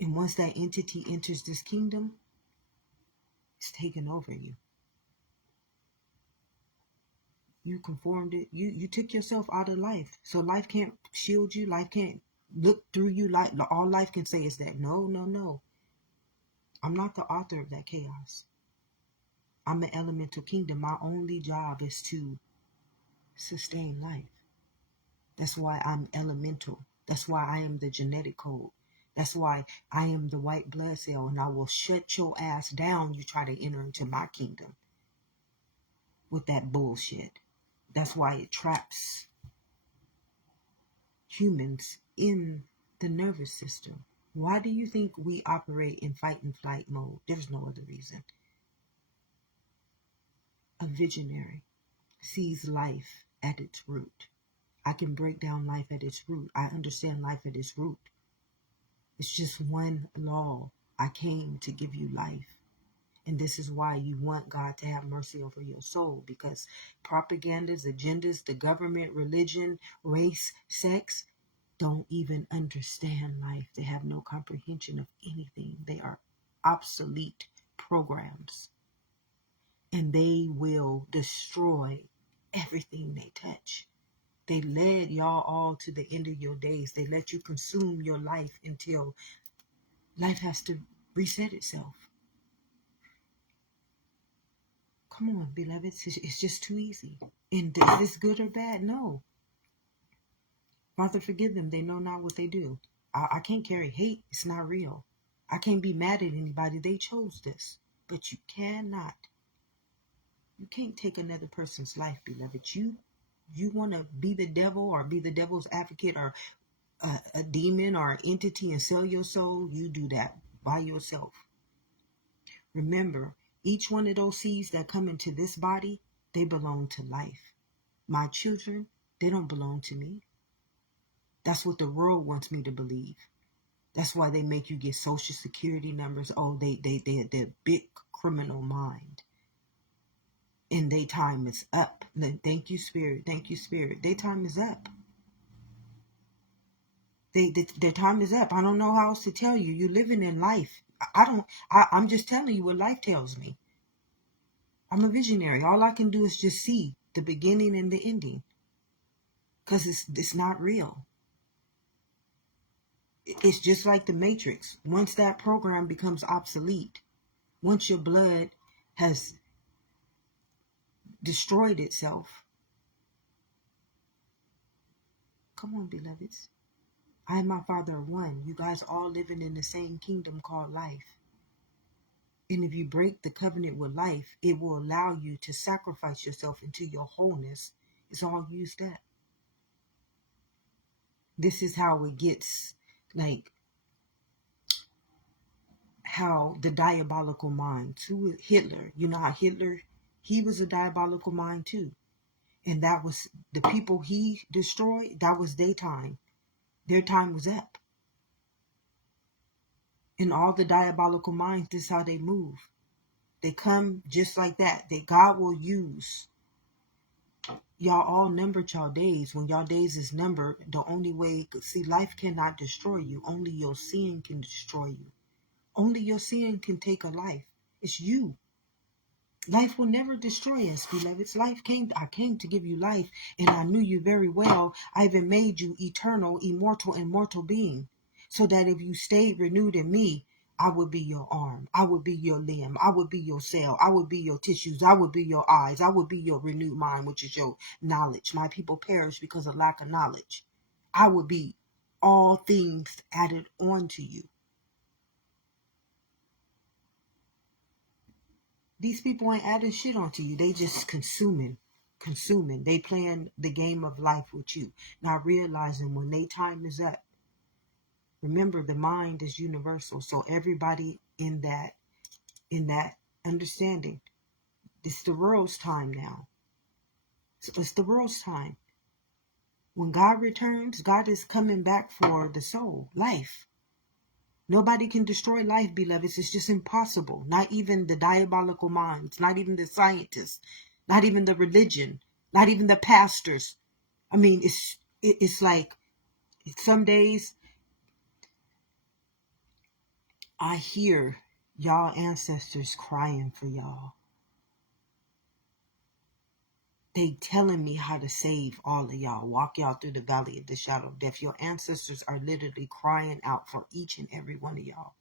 And once that entity enters this kingdom, it's taken over you. You conformed it. You took yourself out of life. So life can't shield you. Life can't look through you. All life can say is that, no. I'm not the author of that chaos. I'm an elemental kingdom. My only job is to sustain life. That's why I'm elemental. That's why I am the genetic code. That's why I am the white blood cell, and I will shut your ass down. You try to enter into my kingdom with that bullshit. That's why it traps humans in the nervous system. Why do you think we operate in fight and flight mode? There's no other reason. A visionary sees life at its root. I can break down life at its root. I understand life at its root. It's just one law. I came to give you life. And this is why you want God to have mercy over your soul, because propagandas, agendas, the government, religion, race, sex, don't even understand life. They have no comprehension of anything. They are obsolete programs, and they will destroy everything they touch. They led y'all all to the end of your days. They let you consume your life until life has to reset itself. Come on, beloveds. It's just too easy. And is this good or bad? No. Father, forgive them. They know not what they do. I can't carry hate. It's not real. I can't be mad at anybody. They chose this. But you can't take another person's life, beloved. You want to be the devil or be the devil's advocate or a demon or an entity and sell your soul? You do that by yourself. Remember, each one of those seeds that come into this body, they belong to life. My children, they don't belong to me. That's what the world wants me to believe. That's why they make you get social security numbers. Oh, they're big criminal mind. And their time is up. Thank you, Spirit. Thank you, Spirit. Their time is up. Their time is up. I don't know how else to tell you. You're living in life. I'm just telling you what life tells me. I'm a visionary. All I can do is just see the beginning and the ending. Because it's not real. It's just like the Matrix. Once that program becomes obsolete, once your blood has destroyed itself, come on, beloveds. I and my Father are one. You guys all living in the same kingdom called life. And if you break the covenant with life, it will allow you to sacrifice yourself until your wholeness is all used up. This is how it gets, like, how the diabolical mind. Hitler, you know how Hitler, he was a diabolical mind too. And that was the people he destroyed, that was their time. Their time was up. And all the diabolical minds, this is how they move. They come just like that. That God will use. Y'all all numbered y'all days. When y'all days is numbered, the only way, see, life cannot destroy you. Only your sin can destroy you. Only your sin can take a life. It's you. Life will never destroy us, beloveds. I came to give you life, and I knew you very well. I even made you eternal, immortal, and mortal being, so that if you stayed renewed in me, I would be your arm. I would be your limb. I would be your cell. I would be your tissues. I would be your eyes. I would be your renewed mind, which is your knowledge. My people perish because of lack of knowledge. I would be all things added on to you. These people ain't adding shit onto you. They just consuming. They playing the game of life with you, not realizing when their time is up. Remember, the mind is universal. So everybody in that understanding, it's the world's time now. So it's the world's time. When God returns, God is coming back for the soul, life. Nobody can destroy life, beloveds. It's just impossible. Not even the diabolical minds, not even the scientists, not even the religion, not even the pastors. I mean, it's like some days I hear y'all ancestors crying for y'all. They telling me how to save all of y'all, walk y'all through the valley of the shadow of death. Your ancestors are literally crying out for each and every one of y'all.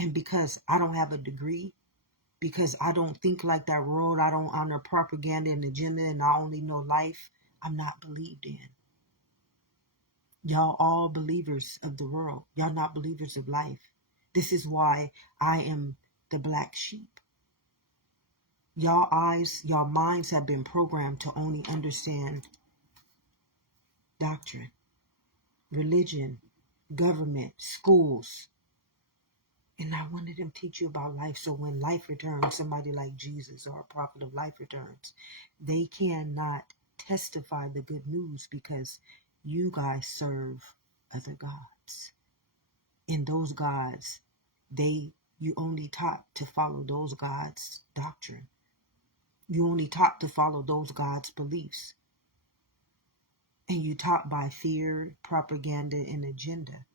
And because I don't have a degree, because I don't think like that world, I don't honor propaganda and agenda, and I only know life, I'm not believed in. Y'all all believers of the world. Y'all not believers of life. This is why I am the black sheep. Y'all eyes, y'all minds have been programmed to only understand doctrine, religion, government, schools. And I wanted them to teach you about life. So when life returns, somebody like Jesus or a prophet of life returns, they cannot testify the good news because you guys serve other gods. And those gods, you only taught to follow those gods' doctrine. You only taught to follow those gods' beliefs. And you taught by fear, propaganda, and agenda.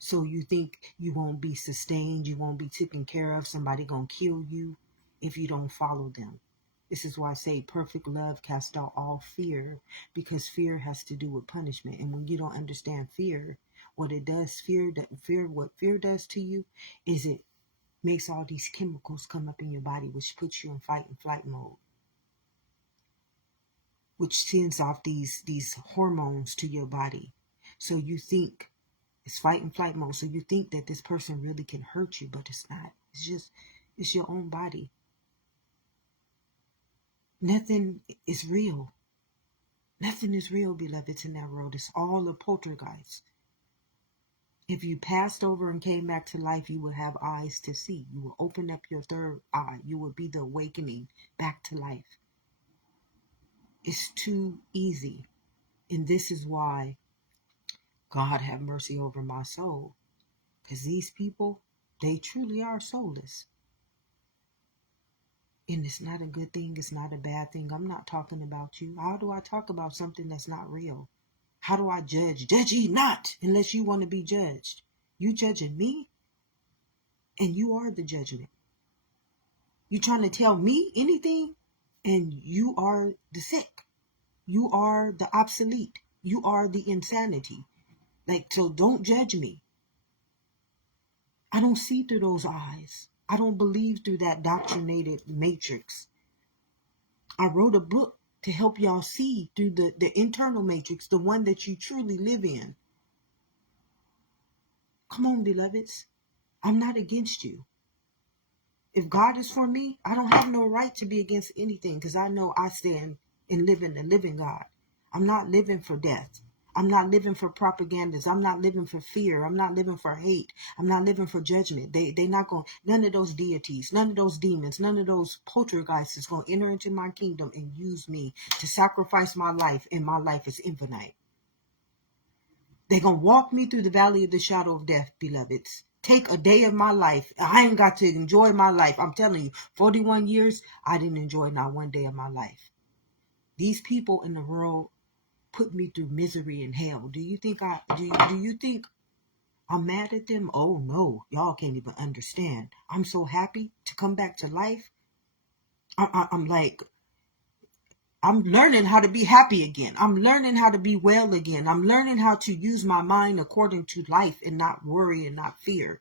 So you think you won't be sustained, you won't be taken care of, somebody gonna kill you if you don't follow them. This is why I say perfect love casts out all fear, because fear has to do with punishment. And when you don't understand fear, what it does, what fear does to you is it makes all these chemicals come up in your body, which puts you in fight and flight mode, which sends off these hormones to your body. So you think it's fight and flight mode. So you think that this person really can hurt you, but it's not. It's your own body. Nothing is real. Nothing is real, beloveds, in that world. It's all a poltergeist. If you passed over and came back to life, you will have eyes to see. You will open up your third eye. You will be the awakening back to life. It's too easy. And this is why God have mercy over my soul. Because these people, they truly are soulless. And it's not a good thing. It's not a bad thing. I'm not talking about you. How do I talk about something that's not real? How do I judge? Judge ye not unless you want to be judged. You judging me? And you are the judgment. You trying to tell me anything? And you are the sick. You are the obsolete. You are the insanity. So don't judge me. I don't see through those eyes. I don't believe through that doctrinated matrix. I wrote a book to help y'all see through the internal matrix, the one that you truly live in. Come on, beloveds. I'm not against you. If God is for me, I don't have no right to be against anything, because I know I stand and live in the living God. I'm not living for death. I'm not living for propagandas. I'm not living for fear. I'm not living for hate. I'm not living for judgment. They not going, none of those deities, none of those demons, none of those poltergeists is going to enter into my kingdom and use me to sacrifice my life, and my life is infinite. They're going to walk me through the valley of the shadow of death, beloveds. Take a day of my life. I ain't got to enjoy my life. I'm telling you, 41 years, I didn't enjoy not one day of my life. These people in the world put me through misery and hell. Do you think I'm mad at them? Oh no, y'all can't even understand. I'm so happy to come back to life. I'm learning how to be happy again. I'm learning how to be well again. I'm learning how to use my mind according to life and not worry and not fear.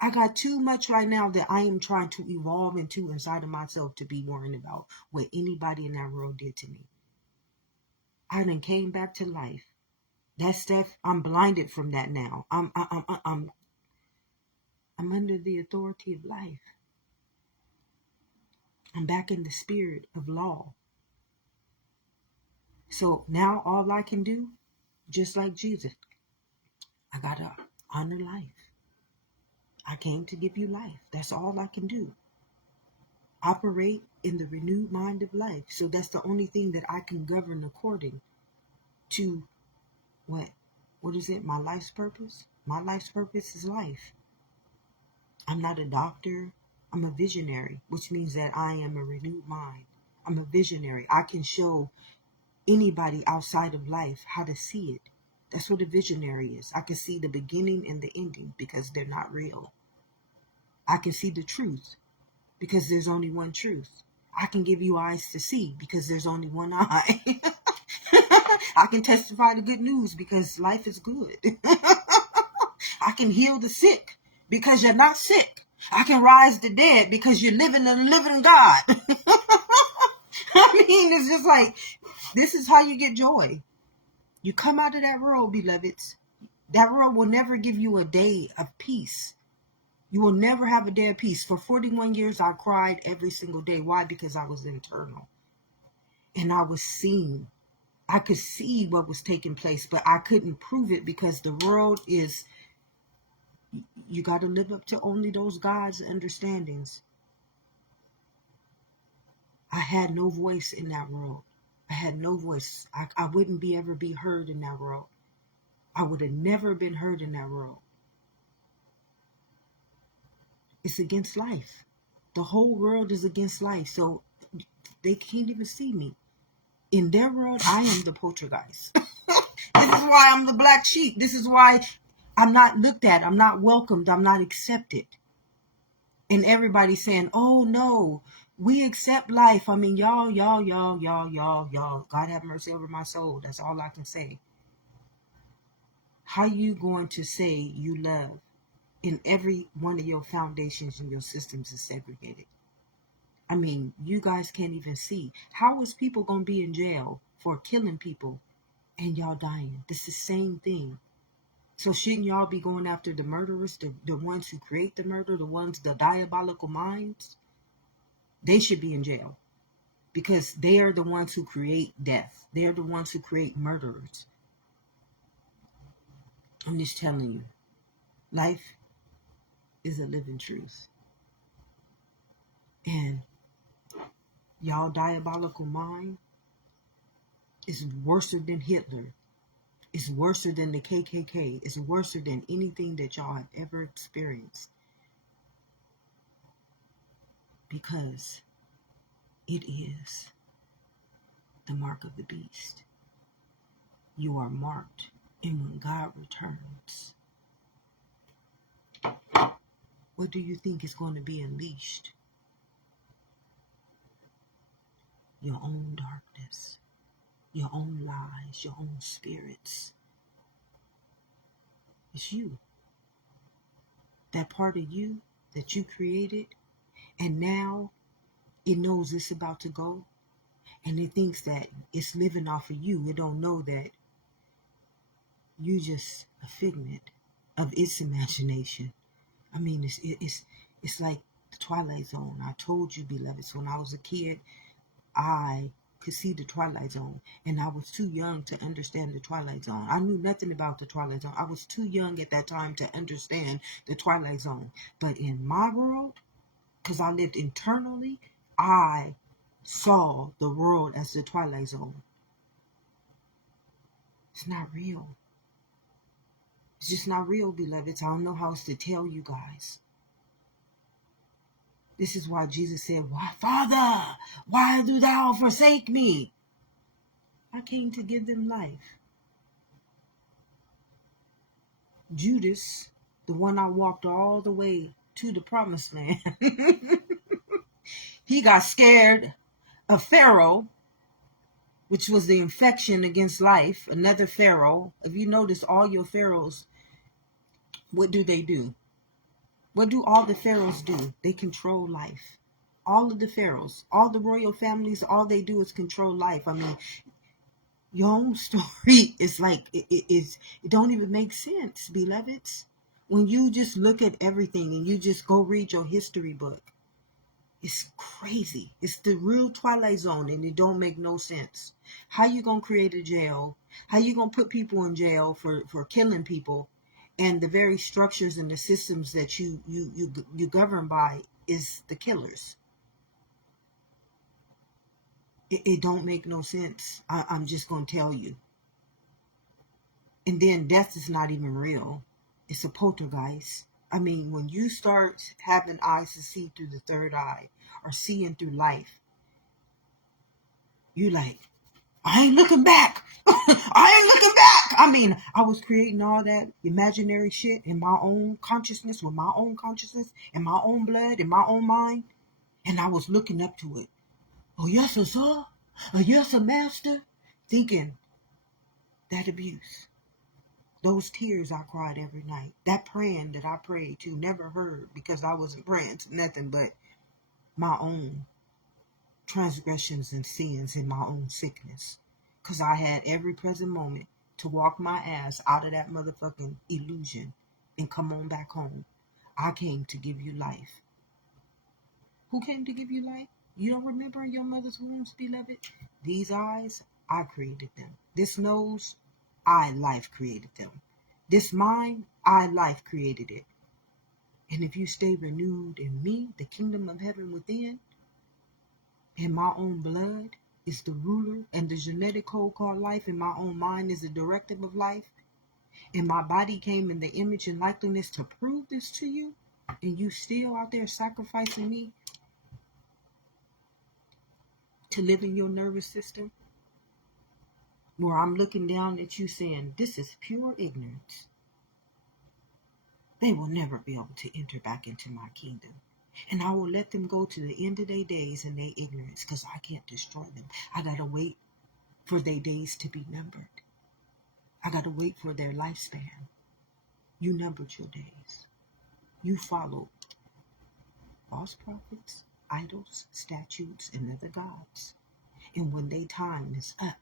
I got too much right now that I am trying to evolve into inside of myself to be worrying about what anybody in that world did to me. I done came back to life. That stuff, I'm blinded from that now. I'm under the authority of life. I'm back in the spirit of law. So now all I can do, just like Jesus, I gotta honor life. I came to give you life. That's all I can do. Operate in the renewed mind of life. So that's the only thing that I can govern according to what is it? My life's purpose? My life's purpose is life. I'm not a doctor. I'm a visionary, which means that I am a renewed mind. I'm a visionary. I can show anybody outside of life how to see it. That's what a visionary is. I can see the beginning and the ending because they're not real. I can see the truth because there's only one truth. I can give you eyes to see because there's only one eye. I can testify the good news because life is good. I can heal the sick because you're not sick. I can rise the dead because you're living the living God. I mean, it's just like, this is how you get joy. You come out of that world, beloveds. That world will never give you a day of peace. You will never have a day of peace. For 41 years, I cried every single day. Why? Because I was internal. And I was seen. I could see what was taking place, but I couldn't prove it because the world is, you got to live up to only those God's understandings. I had no voice in that world. I had no voice. I wouldn't ever be heard in that world. I would have never been heard in that world. It's against life. The whole world is against life. So they can't even see me. In their world, I am the poltergeist. This is why I'm the black sheep. This is why I'm not looked at. I'm not welcomed. I'm not accepted. And everybody's saying, oh no, we accept life. I mean, y'all. God have mercy over my soul. That's all I can say. How you going to say you love and every one of your foundations and your systems is segregated? I mean, you guys can't even see. How is people going to be in jail for killing people and y'all dying? This is the same thing. So shouldn't y'all be going after the murderers, the ones who create the murder, the diabolical minds? They should be in jail because they are the ones who create death. They are the ones who create murderers. I'm just telling you, life is a living truth. And y'all diabolical mind is worse than Hitler. It's worse than the KKK. It's worse than anything that y'all have ever experienced. Because it is the mark of the beast. You are marked. And when God returns, what do you think is going to be unleashed? Your own darkness, your own lies, your own spirits. It's you. That part of you that you created, and now it knows it's about to go, and it thinks that it's living off of you. It don't know that you just a figment of its imagination. I mean, it's like the Twilight Zone. I told you, beloveds, when I was a kid, I could see the Twilight Zone, and I was too young to understand the Twilight Zone. I knew nothing about the Twilight Zone. I was too young at that time to understand the Twilight Zone. But in my world, because I lived internally, I saw the world as the Twilight Zone. It's not real. It's just not real, beloveds. I don't know how else to tell you guys. This is why Jesus said, "Why, Father, why do thou forsake me?" I came to give them life. Judas, the one I walked all the way to the promised land, he got scared of Pharaoh, which was the infection against life, another Pharaoh. If you notice, all your Pharaohs, what do they do? What do all the Pharaohs do? They control life. All of the Pharaohs, all the royal families, all they do is control life. I mean, your own story is like, it don't even make sense, beloveds. When you just look at everything and you just go read your history book, it's crazy. It's the real Twilight Zone, and it don't make no sense. How you gonna create a jail? How you gonna put people in jail for killing people? And the very structures and the systems that you govern by is the killers. It don't make no sense. I'm just gonna tell you. And then death is not even real. It's a poltergeist. I mean, when you start having eyes to see through the third eye or seeing through life, you like, I ain't looking back. I ain't looking back. I mean, I was creating all that imaginary shit in my own consciousness, with my own consciousness, in my own blood, in my own mind. And I was looking up to it. Oh, yes, sir. Oh, yes, a master. Thinking that abuse. Those tears I cried every night. That praying that I prayed to, never heard, because I wasn't praying to nothing but my own transgressions and sins and my own sickness. Because I had every present moment to walk my ass out of that motherfucking illusion and come on back home. I came to give you life. Who came to give you life? You don't remember in your mother's wombs, beloved? These eyes, I created them. This nose, I, life, created them. This mind, I, life, created it. And if you stay renewed in me, the kingdom of heaven within, and my own blood is the ruler, and the genetic code called life, and my own mind is the directive of life, and my body came in the image and likeness to prove this to you, and you still out there sacrificing me to live in your nervous system, where I'm looking down at you saying, this is pure ignorance, they will never be able to enter back into my kingdom. And I will let them go to the end of their days in their ignorance, because I can't destroy them. I got to wait for their days to be numbered. I got to wait for their lifespan. You numbered your days. You followed false prophets, idols, statues, and other gods. And when their time is up,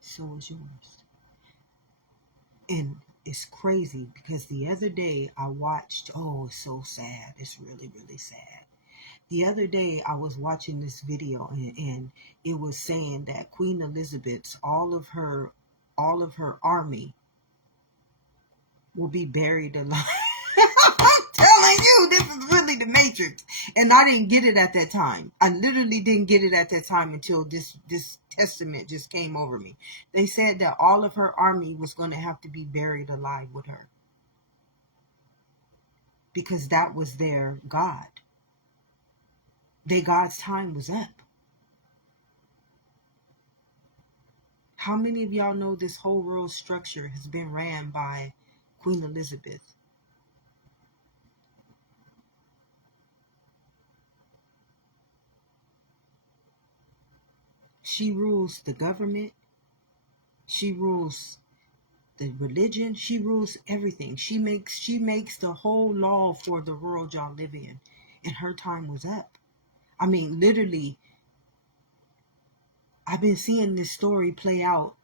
so is yours. And it's crazy because the other day I watched, oh, it's so sad. It's really, really sad. The other day I was watching this video, and it was saying that Queen Elizabeth's, all of her army will be buried alive. I'm telling you, this is really the Matrix. And I didn't get it at that time. I literally didn't get it at that time until this testament just came over me. They said that all of her army was going to have to be buried alive with her, because that was their God. Their God's time was up. How many of y'all know this whole world structure has been ran by Queen Elizabeth? She rules the government. She rules the religion. She rules everything. She makes the whole law for the world y'all live in. And her time was up. I mean, literally, I've been seeing this story play out,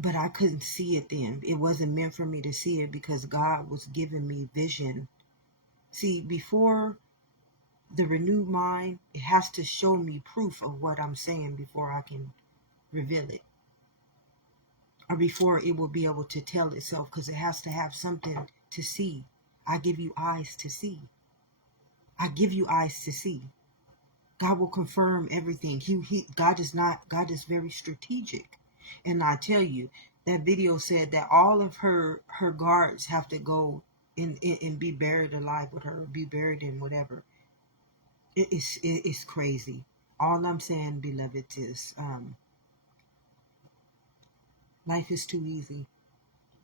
but I couldn't see it then. It wasn't meant for me to see it because God was giving me vision. See, before the renewed mind, it has to show me proof of what I'm saying before I can reveal it, or before it will be able to tell itself, because it has to have something to see. I give you eyes to see. I give you eyes to see. God will confirm everything. God is very strategic. And I tell you, that video said that all of her guards have to go and be buried alive with her, be buried in whatever. It's crazy. All I'm saying, beloved, is life is too easy.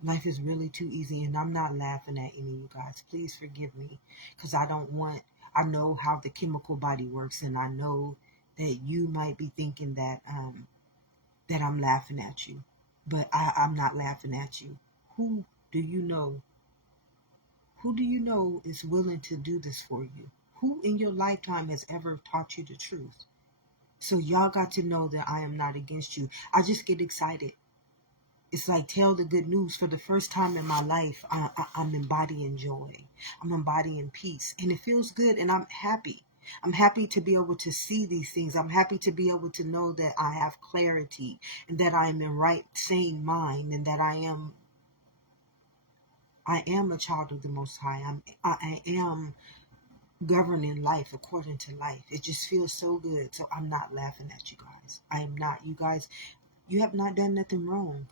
Life is really too easy, and I'm not laughing at any of you guys. Please forgive me, because I know how the chemical body works, and I know that you might be thinking that that I'm laughing at you, but I'm not laughing at you. Who do you know? Who do you know is willing to do this for you? Who in your lifetime has ever taught you the truth? So y'all got to know that I am not against you. I just get excited. It's like, tell the good news. For the first time in my life, I'm embodying joy. I'm embodying peace. And it feels good, and I'm happy. I'm happy to be able to see these things. I'm happy to be able to know that I have clarity, and that I am in right, sane mind, and that I am a child of the Most High. I am governing life according to life. It just feels so good. So I'm not laughing at you guys. I am not. You guys, you have not done nothing wrong.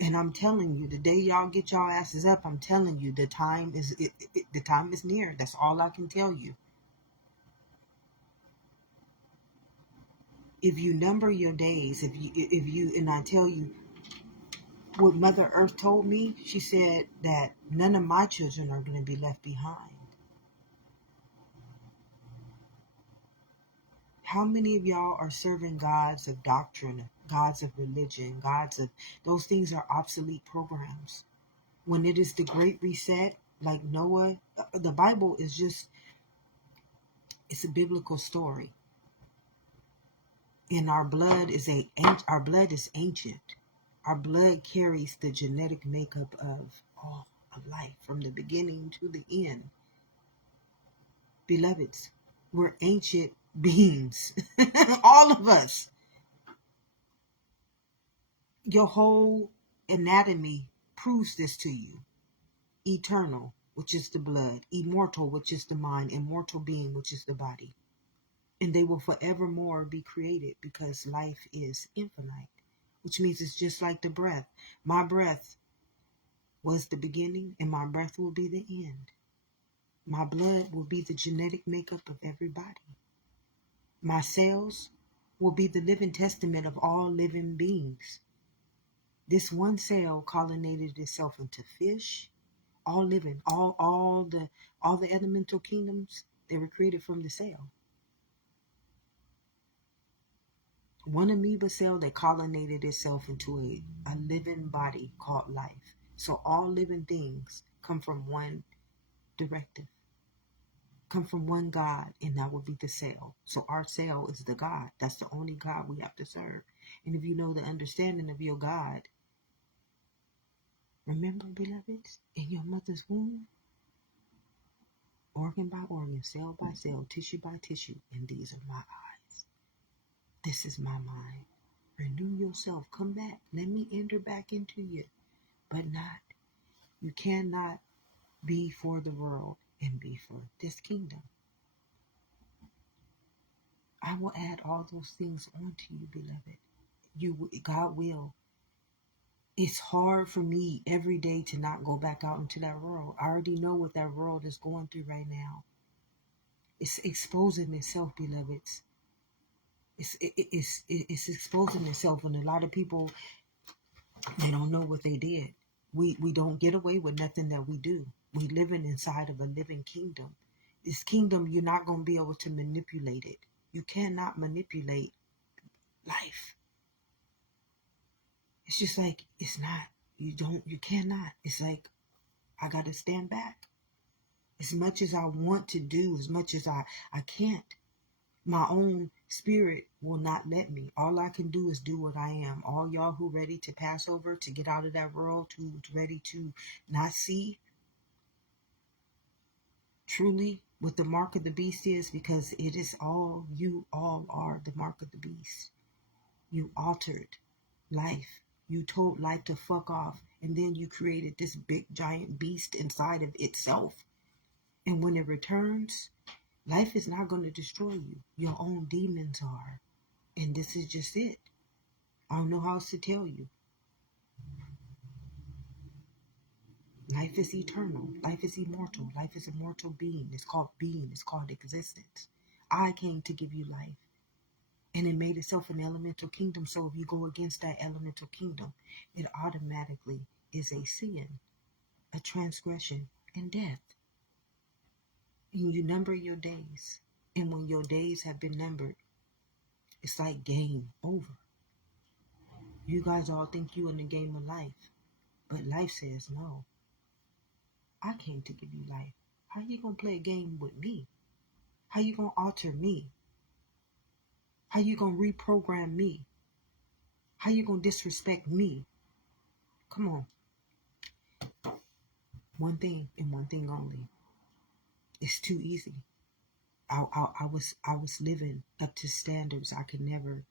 And I'm telling you, the day y'all get y'all asses up, I'm telling you, the time is near. That's all I can tell you. If you number your days, and I tell you what Mother Earth told me, she said that none of my children are going to be left behind. How many of y'all are serving gods of doctrine, gods of religion, those things are obsolete programs? When it is the great reset, like Noah, the Bible is just, it's a biblical story. And our blood is ancient. Our blood carries the genetic makeup of all of life, from the beginning to the end. Beloveds, we're ancient beings. All of us. Your whole anatomy proves this to you. Eternal, which is the blood. Immortal, which is the mind. Immortal being, which is the body. And they will forevermore be created, because life is infinite, which means it's just like the breath. My breath was the beginning, and my breath will be the end. My blood will be the genetic makeup of everybody. My cells will be the living testament of all living beings. This one cell colonnaded itself into fish, all living, all the elemental kingdoms, they were created from the cell. One amoeba cell that colonnaded itself into a living body called life. So all living things come from one directive, come from one God, and that would be the cell. So our cell is the God. That's the only God we have to serve. And if you know the understanding of your God, remember, beloveds, in your mother's womb, organ by organ, cell by cell, tissue by tissue, and these are my eyes. This is my mind. Renew yourself. Come back. Let me enter back into you. But not. You cannot be for the world and be for this kingdom. I will add all those things onto you, beloved. God will. It's hard for me every day to not go back out into that world. I already know what that world is going through right now. It's exposing itself, beloveds. It's exposing itself, and a lot of people, they don't know what they did. We don't get away with nothing that we do. We living inside of a living kingdom. This kingdom, you're not going to be able to manipulate it. You cannot manipulate life. It's just like, it's not, you cannot. It's like, I got to stand back. As much as I want to do, as much as I can't, my own spirit will not let me. All I can do is do what I am. All y'all who ready to pass over, to get out of that world, who's ready to not see truly what the mark of the beast is, because it is all, you all are the mark of the beast. You altered life. You told life to fuck off, and then you created this big giant beast inside of itself. And when it returns, life is not going to destroy you. Your own demons are. And this is just it. I don't know how else to tell you. Life is eternal. Life is immortal. Life is a mortal being. It's called being. It's called existence. I came to give you life. And it made itself an elemental kingdom. So if you go against that elemental kingdom, it automatically is a sin, a transgression, and death. And you number your days. And when your days have been numbered, it's like game over. You guys all think you in the game of life. But life says no. I came to give you life. How you going to play a game with me? How you going to alter me? How you going to reprogram me? How you going to disrespect me? Come on. One thing and one thing only. It's too easy. I was living up to standards I could never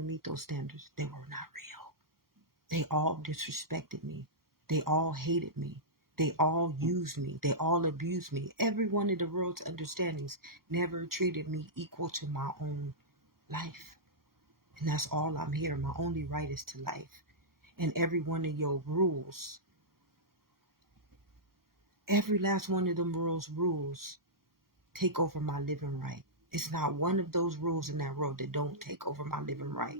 meet those standards. They were not real. They all disrespected me. They all hated me. They all used me. They all abused me. Every one of the world's understandings never treated me equal to my own life. And that's all I'm here. My only right is to life. And every one of your rules, every last one of them rules take over my living right. It's not one of those rules in that world that don't take over my living right.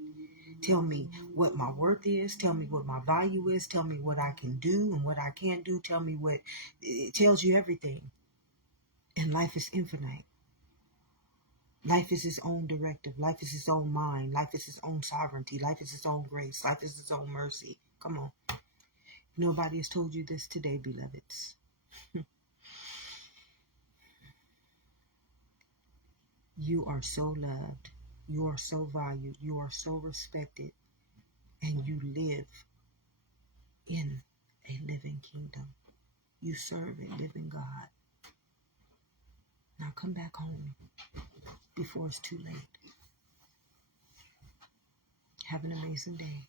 Tell me what my worth is. Tell me what my value is. Tell me what I can do and what I can't do. Tell me what, it tells you everything. And life is infinite. Life is its own directive. Life is its own mind. Life is its own sovereignty. Life is its own grace. Life is its own mercy. Come on. Nobody has told you this today, beloveds. You are so loved. You are so valued. You are so respected. And you live in a living kingdom. You serve a living God. Now come back home before it's too late. Have an amazing day.